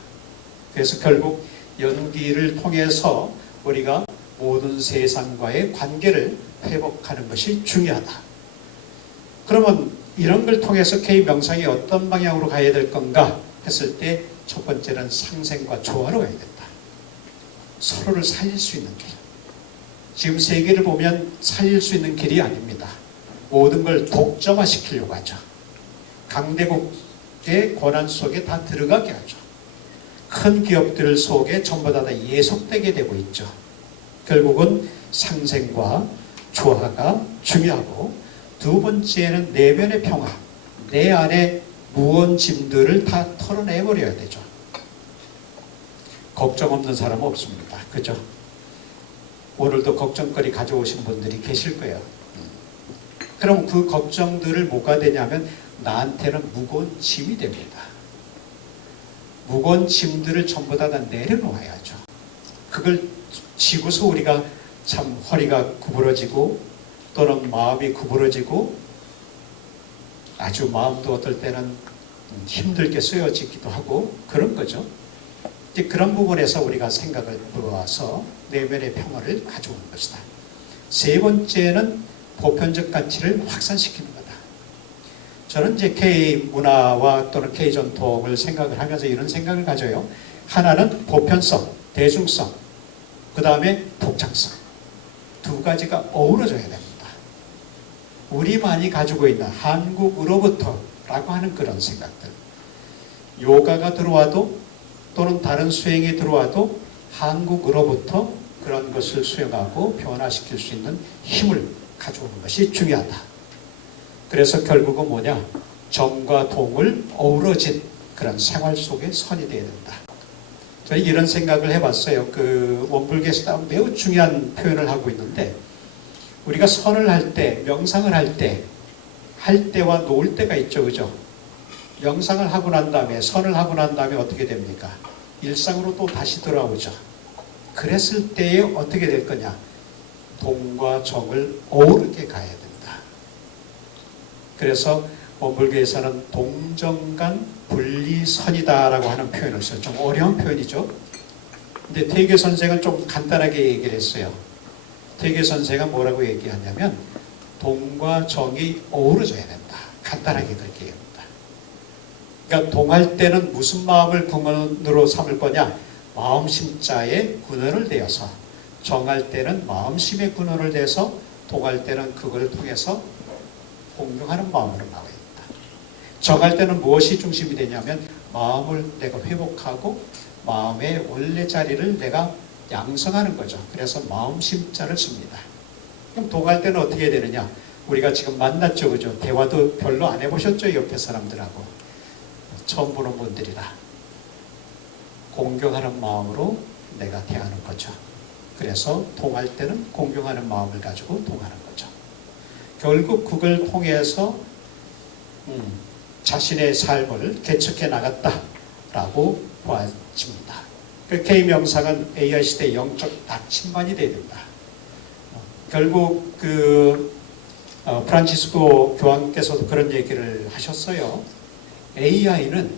그래서 결국 연기를 통해서 우리가 모든 세상과의 관계를 회복하는 것이 중요하다. 그러면 이런 걸 통해서 K명상이 어떤 방향으로 가야 될 건가 했을 때 첫 번째는 상생과 조화로 가야 된다. 서로를 살릴 수 있는 길. 지금 세계를 보면 살릴 수 있는 길이 아닙니다. 모든 걸 독점화시키려고 하죠. 강대국의 권한 속에 다 들어가게 하죠. 큰 기업들 속에 전부 다 예속되게 되고 있죠. 결국은 상생과 조화가 중요하고 두 번째는 내면의 평화. 내 안에 무언 짐들을 다 털어내버려야 되죠. 걱정 없는 사람은 없습니다. 그죠? 오늘도 걱정거리 가져오신 분들이 계실 거예요. 그럼 그 걱정들을 뭐가 되냐면 나한테는 무거운 짐이 됩니다. 무거운 짐들을 전부 다 내려놓아야죠. 그걸 지고서 우리가 참 허리가 구부러지고 또는 마음이 구부러지고 아주 마음도 어떨 때는 힘들게 쓰여지기도 하고 그런 거죠. 이제 그런 부분에서 우리가 생각을 모아서 내면의 평화를 가져오는 것이다. 세 번째는 보편적 가치를 확산시키는 거다. 저는 이제 K문화와 또는 K전통을 생각을 하면서 이런 생각을 가져요. 하나는 보편성, 대중성, 그 다음에 독창성. 두 가지가 어우러져야 됩니다. 우리만이 가지고 있는 한국으로부터 라고 하는 그런 생각들. 요가가 들어와도 또는 다른 수행이 들어와도 한국으로부터 그런 것을 수용하고 변화시킬 수 있는 힘을 가져오는 것이 중요하다. 그래서 결국은 뭐냐? 정과 동을 어우러진 그런 생활 속에 선이 되어야 된다. 저는 이런 생각을 해봤어요. 그 원불교에서 매우 중요한 표현을 하고 있는데 우리가 선을 할 때, 명상을 할 때와 놓을 때가 있죠. 그죠? 명상을 하고 난 다음에, 선을 하고 난 다음에 어떻게 됩니까? 일상으로 또 다시 돌아오죠. 그랬을 때에 어떻게 될 거냐? 동과 정을 어우르게 가야 된다. 그래서 원불교에서는 동정간 분리선이다라고 하는 표현을 써요. 좀 어려운 표현이죠. 근데 태계 선생은 좀 간단하게 얘기를 했어요. 태계 선생은 뭐라고 얘기하냐면 동과 정이 어우러져야 된다. 간단하게 그렇게 얘기합니다. 그러니까 동할 때는 무슨 마음을 근원으로 삼을 거냐? 마음심자의 근원을 대어서, 정할 때는 마음심의 근원을 대서, 동할 때는 그걸 통해서 공경하는 마음으로 나와야 된다. 정할 때는 무엇이 중심이 되냐면 마음을 내가 회복하고 마음의 원래 자리를 내가 양성하는 거죠. 그래서 마음심자를 씁니다. 그럼 동할 때는 어떻게 되느냐? 우리가 지금 만났죠, 그죠? 대화도 별로 안 해보셨죠, 옆에 사람들하고. 처음 보는 분들이라 공경하는 마음으로 내가 대하는 거죠. 그래서 동할 때는 공경하는 마음을 가지고 동하는 거죠. 결국 그걸 통해서 자신의 삶을 개척해 나갔다라고 보아집니다. 그 K명상은 AI 시대의 영적 나침반이 되어야 된다. 결국 프란치스코 교황께서도 그런 얘기를 하셨어요. AI는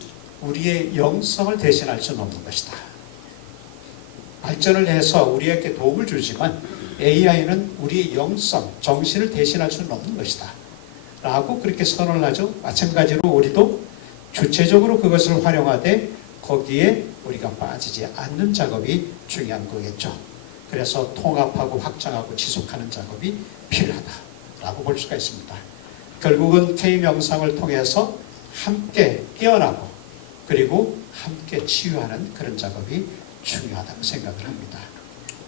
우리의 영성을 대신할 수는 없는 것이다. 발전을 해서 우리에게 도움을 주지만 AI는 우리의 영성, 정신을 대신할 수는 없는 것이다. 라고 그렇게 선언을 하죠. 마찬가지로 우리도 주체적으로 그것을 활용하되 거기에 우리가 빠지지 않는 작업이 중요한 거겠죠. 그래서 통합하고 확장하고 지속하는 작업이 필요하다라고 볼 수가 있습니다. 결국은 K명상을 통해서 함께 깨어나고 그리고 함께 치유하는 그런 작업이 중요하다고 생각을 합니다.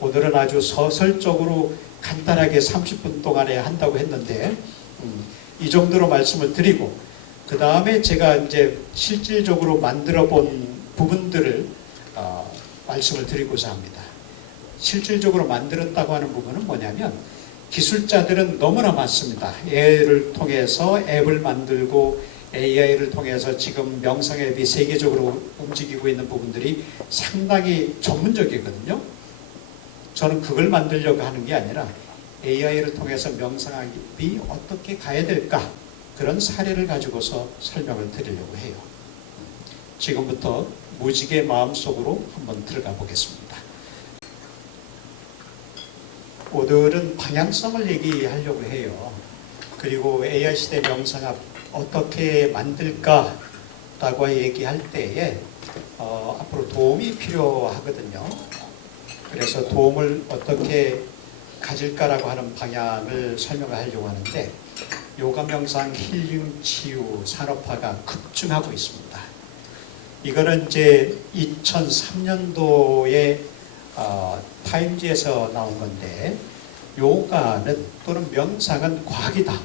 오늘은 아주 서설적으로 간단하게 30분 동안에 한다고 했는데 이 정도로 말씀을 드리고 그 다음에 제가 이제 실질적으로 만들어 본 부분들을 말씀을 드리고자 합니다. 실질적으로 만들었다고 하는 부분은 뭐냐면 기술자들은 너무나 많습니다. AI를 통해서 앱을 만들고 AI를 통해서 지금 명상 앱이 세계적으로 움직이고 있는 부분들이 상당히 전문적이거든요. 저는 그걸 만들려고 하는 게 아니라 AI를 통해서 명상 앱이 어떻게 가야 될까 그런 사례를 가지고서 설명을 드리려고 해요. 지금부터 무지개 마음속으로 한번 들어가 보겠습니다. 오늘은 방향성을 얘기하려고 해요. 그리고 AI 시대 명상학 어떻게 만들까라고 얘기할 때에 앞으로 도움이 필요하거든요. 그래서 도움을 어떻게 가질까라고 하는 방향을 설명하려고 하는데 요가 명상 힐링 치유 산업화가 급증하고 있습니다. 이거는 이제 2003년도에 타임지에서 나온 건데 요가는 또는 명상은 과학이다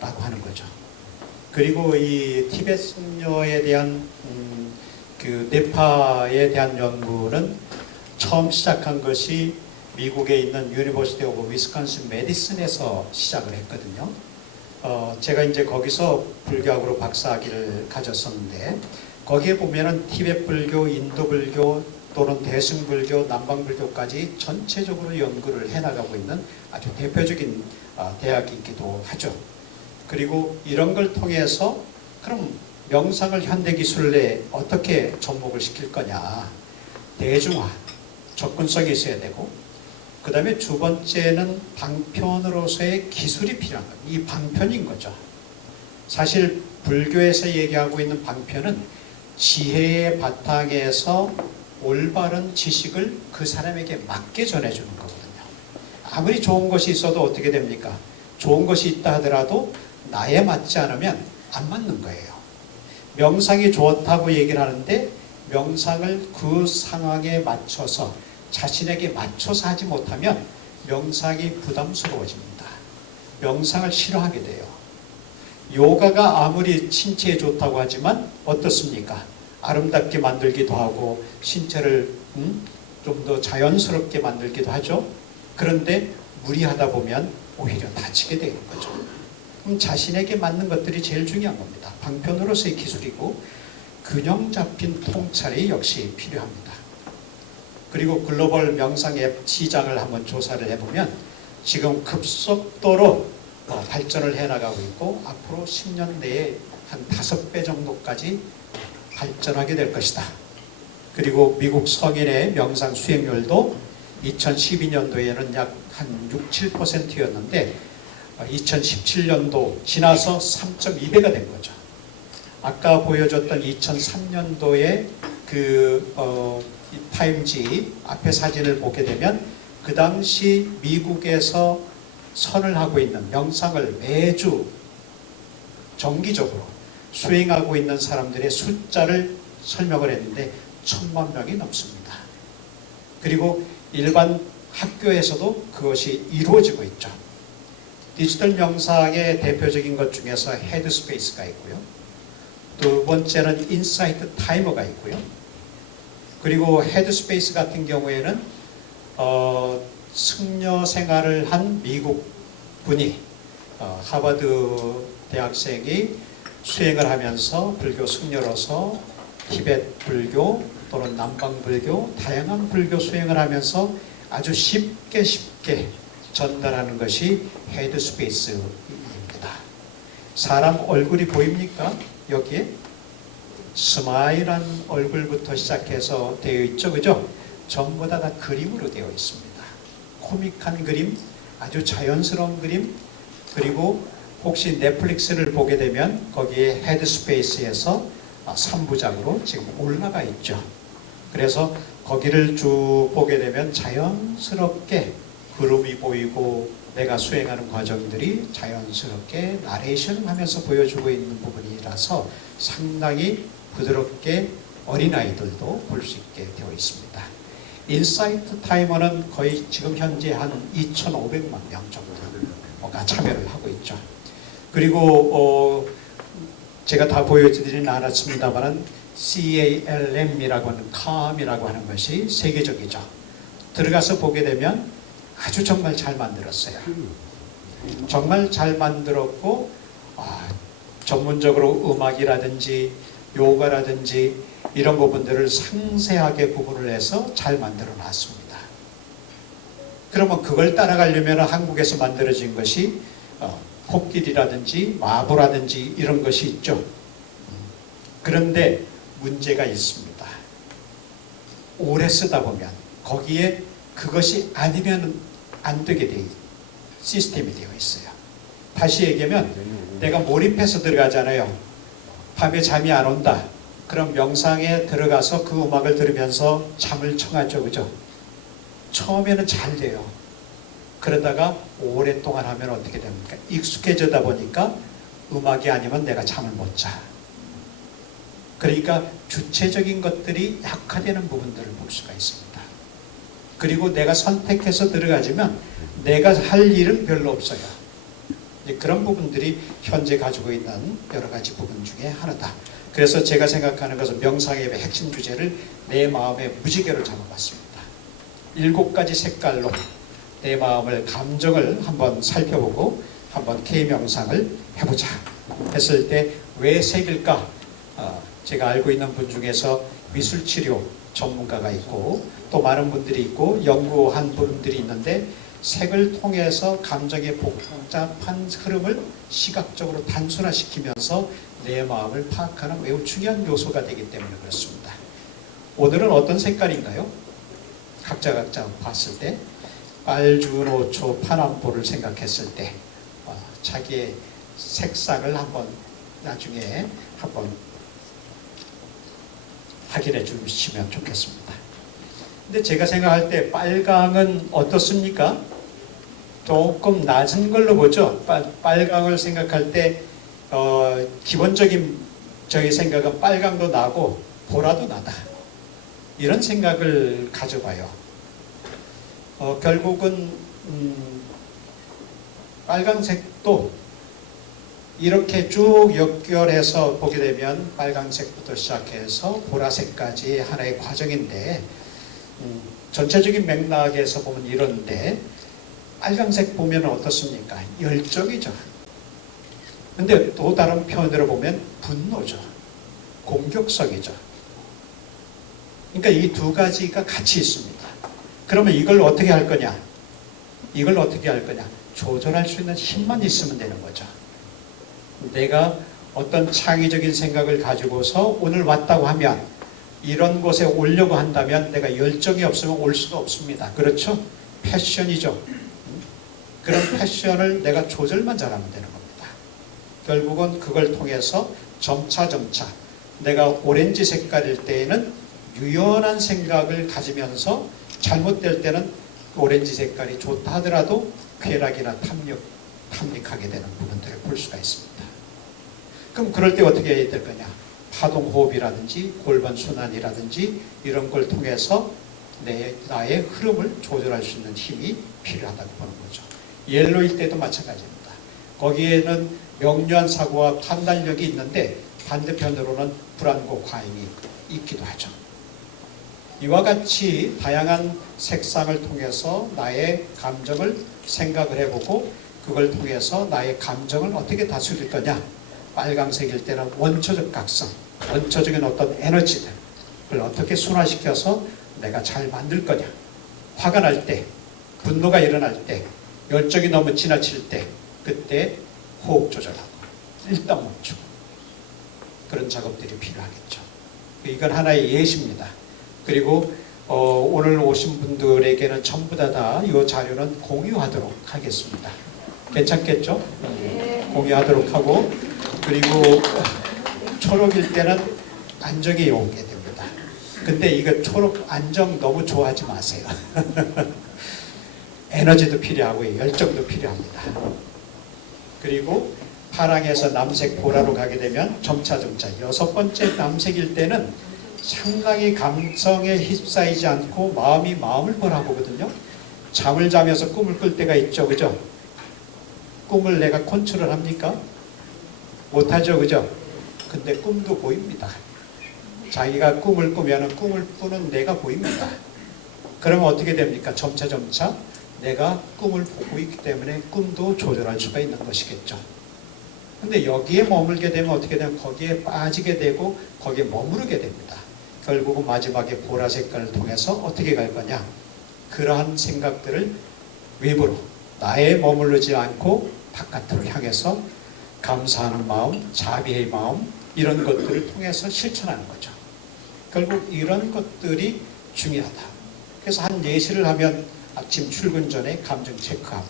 라고 하는 거죠. 그리고 이 티베트 승려에 대한 그 네파에 대한 연구는 처음 시작한 것이 미국에 있는 유니버시티 오브 위스콘신 메디슨에서 시작을 했거든요. 제가 이제 거기서 불교학으로 박사학위를 가졌었는데 거기에 보면은 티베트 불교, 인도 불교 또는 대승불교, 남방불교까지 전체적으로 연구를 해나가고 있는 아주 대표적인 대학이기도 하죠. 그리고 이런 걸 통해서 그럼 명상을 현대기술에 어떻게 접목을 시킬 거냐. 대중화, 접근성이 있어야 되고 그 다음에 두 번째는 방편으로서의 기술이 필요한 겁니다. 이 방편인 거죠. 사실 불교에서 얘기하고 있는 방편은 지혜의 바탕에서 올바른 지식을 그 사람에게 맞게 전해주는 거거든요. 아무리 좋은 것이 있어도 어떻게 됩니까? 좋은 것이 있다 하더라도 나에 맞지 않으면 안 맞는 거예요. 명상이 좋다고 얘기를 하는데 명상을 그 상황에 맞춰서 자신에게 맞춰서 하지 못하면 명상이 부담스러워집니다. 명상을 싫어하게 돼요. 요가가 아무리 신체에 좋다고 하지만 어떻습니까? 아름답게 만들기도 하고 신체를 좀 더 자연스럽게 만들기도 하죠. 그런데 무리하다 보면 오히려 다치게 되는 거죠. 그럼 자신에게 맞는 것들이 제일 중요한 겁니다. 방편으로서의 기술이고 균형 잡힌 통찰이 역시 필요합니다. 그리고 글로벌 명상 앱 시장을 한번 조사를 해보면 지금 급속도로 발전을 해나가고 있고 앞으로 10년 내에 한 5배 정도까지 발전하게 될 것이다. 그리고 미국 성인의 명상 수행률도 2012년도에는 약 한 6, 7%였는데 2017년도 지나서 3.2배가 된 거죠. 아까 보여줬던 2003년도에 타임지 앞에 사진을 보게 되면 그 당시 미국에서 선을 하고 있는 명상을 매주 정기적으로 수행하고 있는 사람들의 숫자를 설명을 했는데 1000만 명이 넘습니다. 그리고 일반 학교에서도 그것이 이루어지고 있죠. 디지털 명상의 대표적인 것 중에서 헤드스페이스가 있고요. 두 번째는 인사이트 타이머가 있고요. 그리고 헤드스페이스 같은 경우에는 승려 생활을 한 미국 분이 하버드 대학생이 수행을 하면서 불교 승려로서 티베트 불교 또는 남방 불교 다양한 불교 수행을 하면서 아주 쉽게 전달하는 것이 헤드스페이스입니다. 사람 얼굴이 보입니까? 여기에 스마일한 얼굴부터 시작해서 되어 있죠, 그죠? 전부 다 그림으로 되어 있습니다. 코믹한 그림, 아주 자연스러운 그림, 그리고 혹시 넷플릭스를 보게 되면 거기에 헤드스페이스에서 3부작으로 지금 올라가 있죠. 그래서 거기를 쭉 보게 되면 자연스럽게 그림이 보이고 내가 수행하는 과정들이 자연스럽게 나레이션 하면서 보여주고 있는 부분이라서 상당히 부드럽게 어린아이들도 볼 수 있게 되어 있습니다. 인사이트 타이머는 거의 지금 현재 한 2,500만 명 정도가 참여를 하고 있죠. 그리고 제가 다 보여드리진 않았습니다만 CALM이라고 하는 CALM이라고 하는 것이 세계적이죠. 들어가서 보게 되면 아주 정말 잘 만들었어요. 정말 잘 만들었고 전문적으로 음악이라든지 요가라든지 이런 부분들을 상세하게 구분을 해서 잘 만들어 놨습니다. 그러면 그걸 따라가려면 한국에서 만들어진 것이 코끼리라든지 마부라든지 이런 것이 있죠. 그런데 문제가 있습니다. 오래 쓰다 보면 거기에 그것이 아니면 안 되게 시스템이 되어 있어요. 다시 얘기하면 내가 몰입해서 들어가잖아요. 밤에 잠이 안 온다. 그럼 명상에 들어가서 그 음악을 들으면서 잠을 청하죠, 그죠? 처음에는 잘 돼요. 그러다가 오랫동안 하면 어떻게 됩니까? 익숙해지다 보니까 음악이 아니면 내가 잠을 못 자. 그러니까 주체적인 것들이 약화되는 부분들을 볼 수가 있습니다. 그리고 내가 선택해서 들어가지만 내가 할 일은 별로 없어요. 그런 부분들이 현재 가지고 있는 여러 가지 부분 중에 하나다. 그래서 제가 생각하는 것은 명상의 핵심 주제를 내 마음의 무지개로 잡아봤습니다. 7가지 색깔로 내 마음을, 감정을 한번 살펴보고 한번 K명상을 해보자 했을 때 왜 색일까? 제가 알고 있는 분 중에서 미술치료 전문가가 있고 또 많은 분들이 있고 연구한 분들이 있는데 색을 통해서 감정의 복잡한 흐름을 시각적으로 단순화시키면서 내 마음을 파악하는 매우 중요한 요소가 되기 때문에 그렇습니다. 오늘은 어떤 색깔인가요? 각자 봤을 때 빨주노초 파남보를 생각했을 때 자기의 색상을 한번 나중에 한번 확인해 주시면 좋겠습니다. 근데 제가 생각할 때 빨강은 어떻습니까? 조금 낮은 걸로 보죠. 빨강을 생각할 때 기본적인 저희 생각은 빨강도 나고 보라도 나다. 이런 생각을 가져봐요. 결국은 빨강색도 이렇게 쭉 연결해서 보게 되면 빨강색부터 시작해서 보라색까지 하나의 과정인데 전체적인 맥락에서 보면 이런데 빨강색 보면 어떻습니까? 열정이죠. 근데 또 다른 표현으로 보면 분노죠. 공격성이죠. 그러니까 이 두 가지가 같이 있습니다. 그러면 이걸 어떻게 할 거냐? 이걸 어떻게 할 거냐? 조절할 수 있는 힘만 있으면 되는 거죠. 내가 어떤 창의적인 생각을 가지고서 오늘 왔다고 하면 이런 곳에 오려고 한다면 내가 열정이 없으면 올 수도 없습니다. 그렇죠? 패션이죠. 그런 패션을 내가 조절만 잘하면 되는 겁니다. 결국은 그걸 통해서 점차 내가 오렌지 색깔일 때에는 유연한 생각을 가지면서 잘못될 때는 오렌지 색깔이 좋다 하더라도 쾌락이나 탐닉하게 되는 부분들을 볼 수가 있습니다. 그럼 그럴 때 어떻게 해야 될 거냐? 파동호흡이라든지 골반 순환이라든지 이런 걸 통해서 나의 흐름을 조절할 수 있는 힘이 필요하다고 보는 거죠. 옐로일 때도 마찬가지입니다. 거기에는 명료한 사고와 판단력이 있는데 반대편으로는 불안고 과잉이 있기도 하죠. 이와 같이 다양한 색상을 통해서 나의 감정을 생각을 해보고 그걸 통해서 나의 감정을 어떻게 다스릴 거냐. 빨강색일 때는 원초적 각성, 원초적인 어떤 에너지를 어떻게 순화시켜서 내가 잘 만들 거냐. 화가 날 때, 분노가 일어날 때, 열정이 너무 지나칠 때 그때 호흡 조절하고 일단 멈추고 그런 작업들이 필요하겠죠. 이건 하나의 예시입니다. 그리고 오늘 오신 분들에게는 전부 다 이 자료는 공유하도록 하겠습니다. 괜찮겠죠? 공유하도록 하고 그리고 초록일 때는 안정이 오게 됩니다. 근데 이거 초록 안정 너무 좋아하지 마세요. 에너지도 필요하고 열정도 필요합니다. 그리고 파랑에서 남색 보라로 가게 되면 점차 6번째 남색일 때는 상당히 감성에 휩싸이지 않고 마음이 마음을 보라보거든요. 잠을 자면서 꿈을 꿀 때가 있죠. 그죠? 꿈을 내가 컨트롤 합니까? 못하죠. 그죠? 근데 꿈도 보입니다. 자기가 꿈을 꾸면 꿈을 꾸는 내가 보입니다. 그러면 어떻게 됩니까? 점차 내가 꿈을 보고 있기 때문에 꿈도 조절할 수가 있는 것이겠죠. 근데 여기에 머물게 되면 어떻게 되면 거기에 빠지게 되고 거기에 머무르게 됩니다. 결국은 마지막에 보라 색깔을 통해서 어떻게 갈 거냐. 그러한 생각들을 외부로 나에 머무르지 않고 바깥으로 향해서 감사하는 마음, 자비의 마음 이런 것들을 통해서 실천하는 거죠. 결국 이런 것들이 중요하다. 그래서 한 예시를 하면 아침 출근 전에 감정 체크하고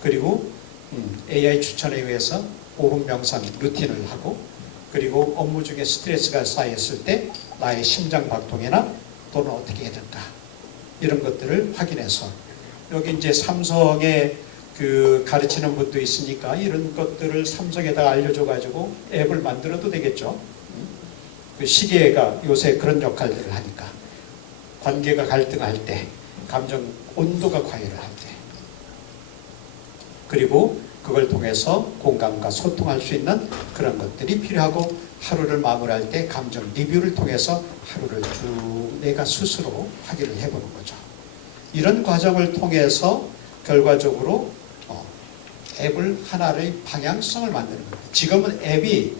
그리고 AI 추천에 의해서 5분 명상 루틴을 하고 그리고 업무 중에 스트레스가 쌓였을 때 나의 심장 박동이나 또는 어떻게 해야 될까 이런 것들을 확인해서 여기 이제 삼성에 가르치는 분도 있으니까 이런 것들을 삼성에다가 알려줘 가지고 앱을 만들어도 되겠죠. 그 시계가 요새 그런 역할들을 하니까 관계가 갈등할 때 감정 온도가 과열을 할 때 그리고 그걸 통해서 공감과 소통할 수 있는 그런 것들이 필요하고 하루를 마무리할 때 감정 리뷰를 통해서 하루를 쭉 내가 스스로 확인을 해보는 거죠. 이런 과정을 통해서 결과적으로 앱을 하나의 방향성을 만드는 거예요. 지금은 앱이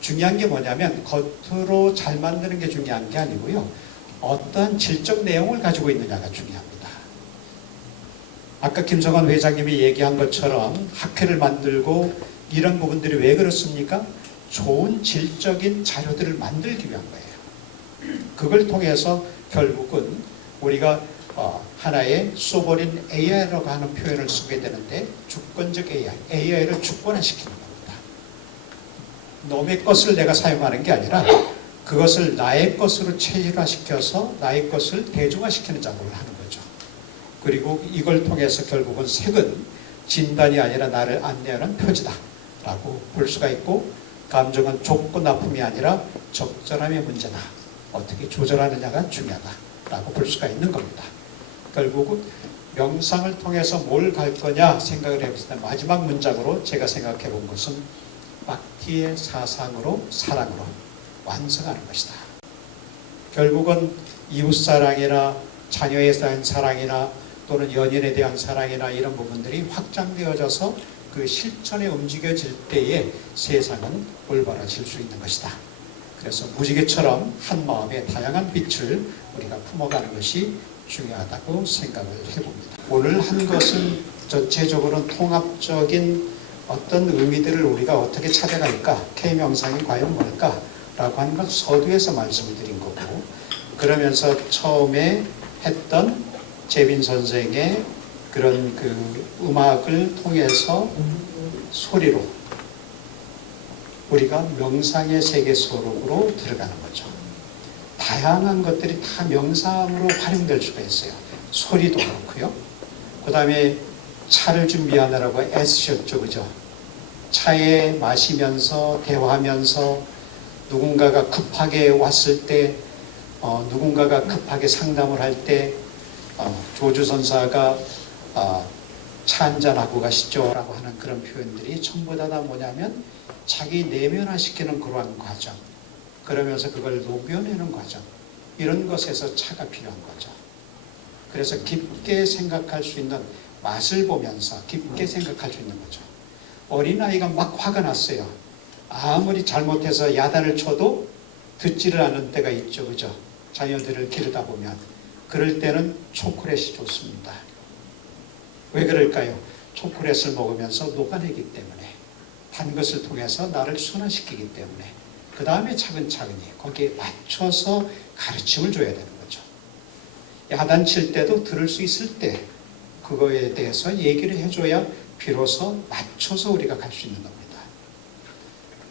중요한 게 뭐냐면 겉으로 잘 만드는 게 중요한 게 아니고요. 어떠한 질적 내용을 가지고 있느냐가 중요합니다. 아까 김성환 회장님이 얘기한 것처럼 학회를 만들고 이런 부분들이 왜 그렇습니까? 좋은 질적인 자료들을 만들기 위한 거예요. 그걸 통해서 결국은 우리가 하나의 소버린 AI라고 하는 표현을 쓰게 되는데 주권적 AI를 주권화시키는 겁니다. 놈의 것을 내가 사용하는 게 아니라 그것을 나의 것으로 체질화시켜서 나의 것을 대중화시키는 작업을 하는 거죠. 그리고 이걸 통해서 결국은 색은 진단이 아니라 나를 안내하는 표지다 라고 볼 수가 있고 감정은 좋고 나쁨이 아니라 적절함의 문제다. 어떻게 조절하느냐가 중요하다 라고 볼 수가 있는 겁니다. 결국은 명상을 통해서 뭘 갈 거냐 생각을 해봤을 때 마지막 문장으로 제가 생각해 본 것은 막티의 사상으로 사랑으로 완성하는 것이다. 결국은 이웃사랑이나 자녀에 대한 사랑이나 또는 연인에 대한 사랑이나 이런 부분들이 확장되어져서 그 실천에 움직여질 때에 세상은 올바라질 수 있는 것이다. 그래서 무지개처럼 한 마음의 다양한 빛을 우리가 품어가는 것이 중요하다고 생각을 해봅니다. 오늘 한 것은 전체적으로 통합적인 어떤 의미들을 우리가 어떻게 찾아갈까, K명상이 과연 뭘까라고 하는 건 서두에서 말씀을 드린 거고, 그러면서 처음에 했던 재빈 선생의 그런 그 음악을 통해서 소리로 우리가 명상의 세계 속으로 들어가는 거죠. 다양한 것들이 다 명상으로 활용될 수가 있어요. 소리도 그렇고요. 그 다음에 차를 준비하느라고 애쓰셨죠, 그죠? 차에 마시면서 대화하면서 누군가가 급하게 왔을 때, 누군가가 급하게 상담을 할 때 조주선사가 차 한잔하고 가시죠 라고 하는 그런 표현들이 전부 다 뭐냐면 자기 내면화시키는 그러한 과정, 그러면서 그걸 녹여내는 과정, 이런 것에서 차가 필요한 거죠. 그래서 깊게 생각할 수 있는, 맛을 보면서 깊게 생각할 수 있는 거죠. 어린아이가 막 화가 났어요. 아무리 잘못해서 야단을 쳐도 듣지를 않은 때가 있죠, 그죠? 자녀들을 기르다 보면. 그럴 때는 초콜릿이 좋습니다. 왜 그럴까요? 초콜릿을 먹으면서 녹아내기 때문에, 단 것을 통해서 나를 순화시키기 때문에, 그 다음에 차근차근히 거기에 맞춰서 가르침을 줘야 되는 거죠. 야단칠 때도 들을 수 있을 때 그거에 대해서 얘기를 해줘야 비로소 맞춰서 우리가 갈 수 있는 겁니다.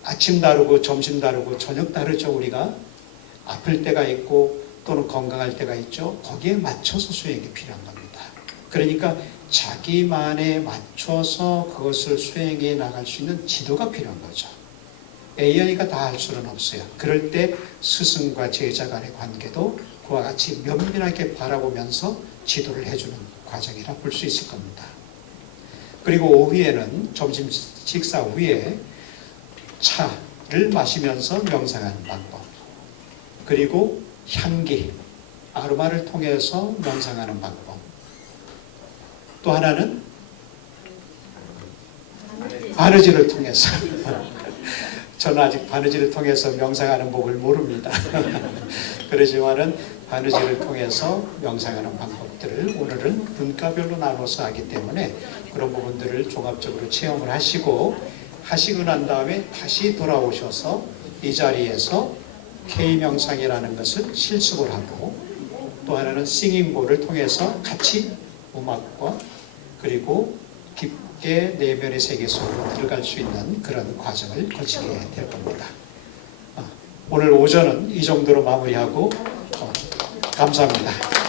아침 다르고 점심 다르고 저녁 다르죠. 우리가 아플 때가 있고 또는 건강할 때가 있죠. 거기에 맞춰서 수행이 필요한 겁니다. 그러니까 자기만에 맞춰서 그것을 수행해 나갈 수 있는 지도가 필요한 거죠. AI가 다 할 수는 없어요. 그럴 때 스승과 제자 간의 관계도 그와 같이 면밀하게 바라보면서 지도를 해주는 과정이라 볼 수 있을 겁니다. 그리고 오후에는 점심 식사 후에 차를 마시면서 명상하는 방법, 그리고 향기, 아로마를 통해서 명상하는 방법, 또 하나는 바느질을 통해서 저는 아직 바느질을 통해서 명상하는 법을 모릅니다. 그러지만은 바느질을 통해서 명상하는 방법들을 오늘은 분과별로 나눠서 하기 때문에 그런 부분들을 종합적으로 체험을 하시고 난 다음에 다시 돌아오셔서 이 자리에서 K명상이라는 것을 실습을 하고, 또 하나는 싱잉볼을 통해서 같이 음악과 그리고 깊게 내면의 세계 속으로 들어갈 수 있는 그런 과정을 거치게 될 겁니다. 오늘 오전은 이 정도로 마무리하고 감사합니다.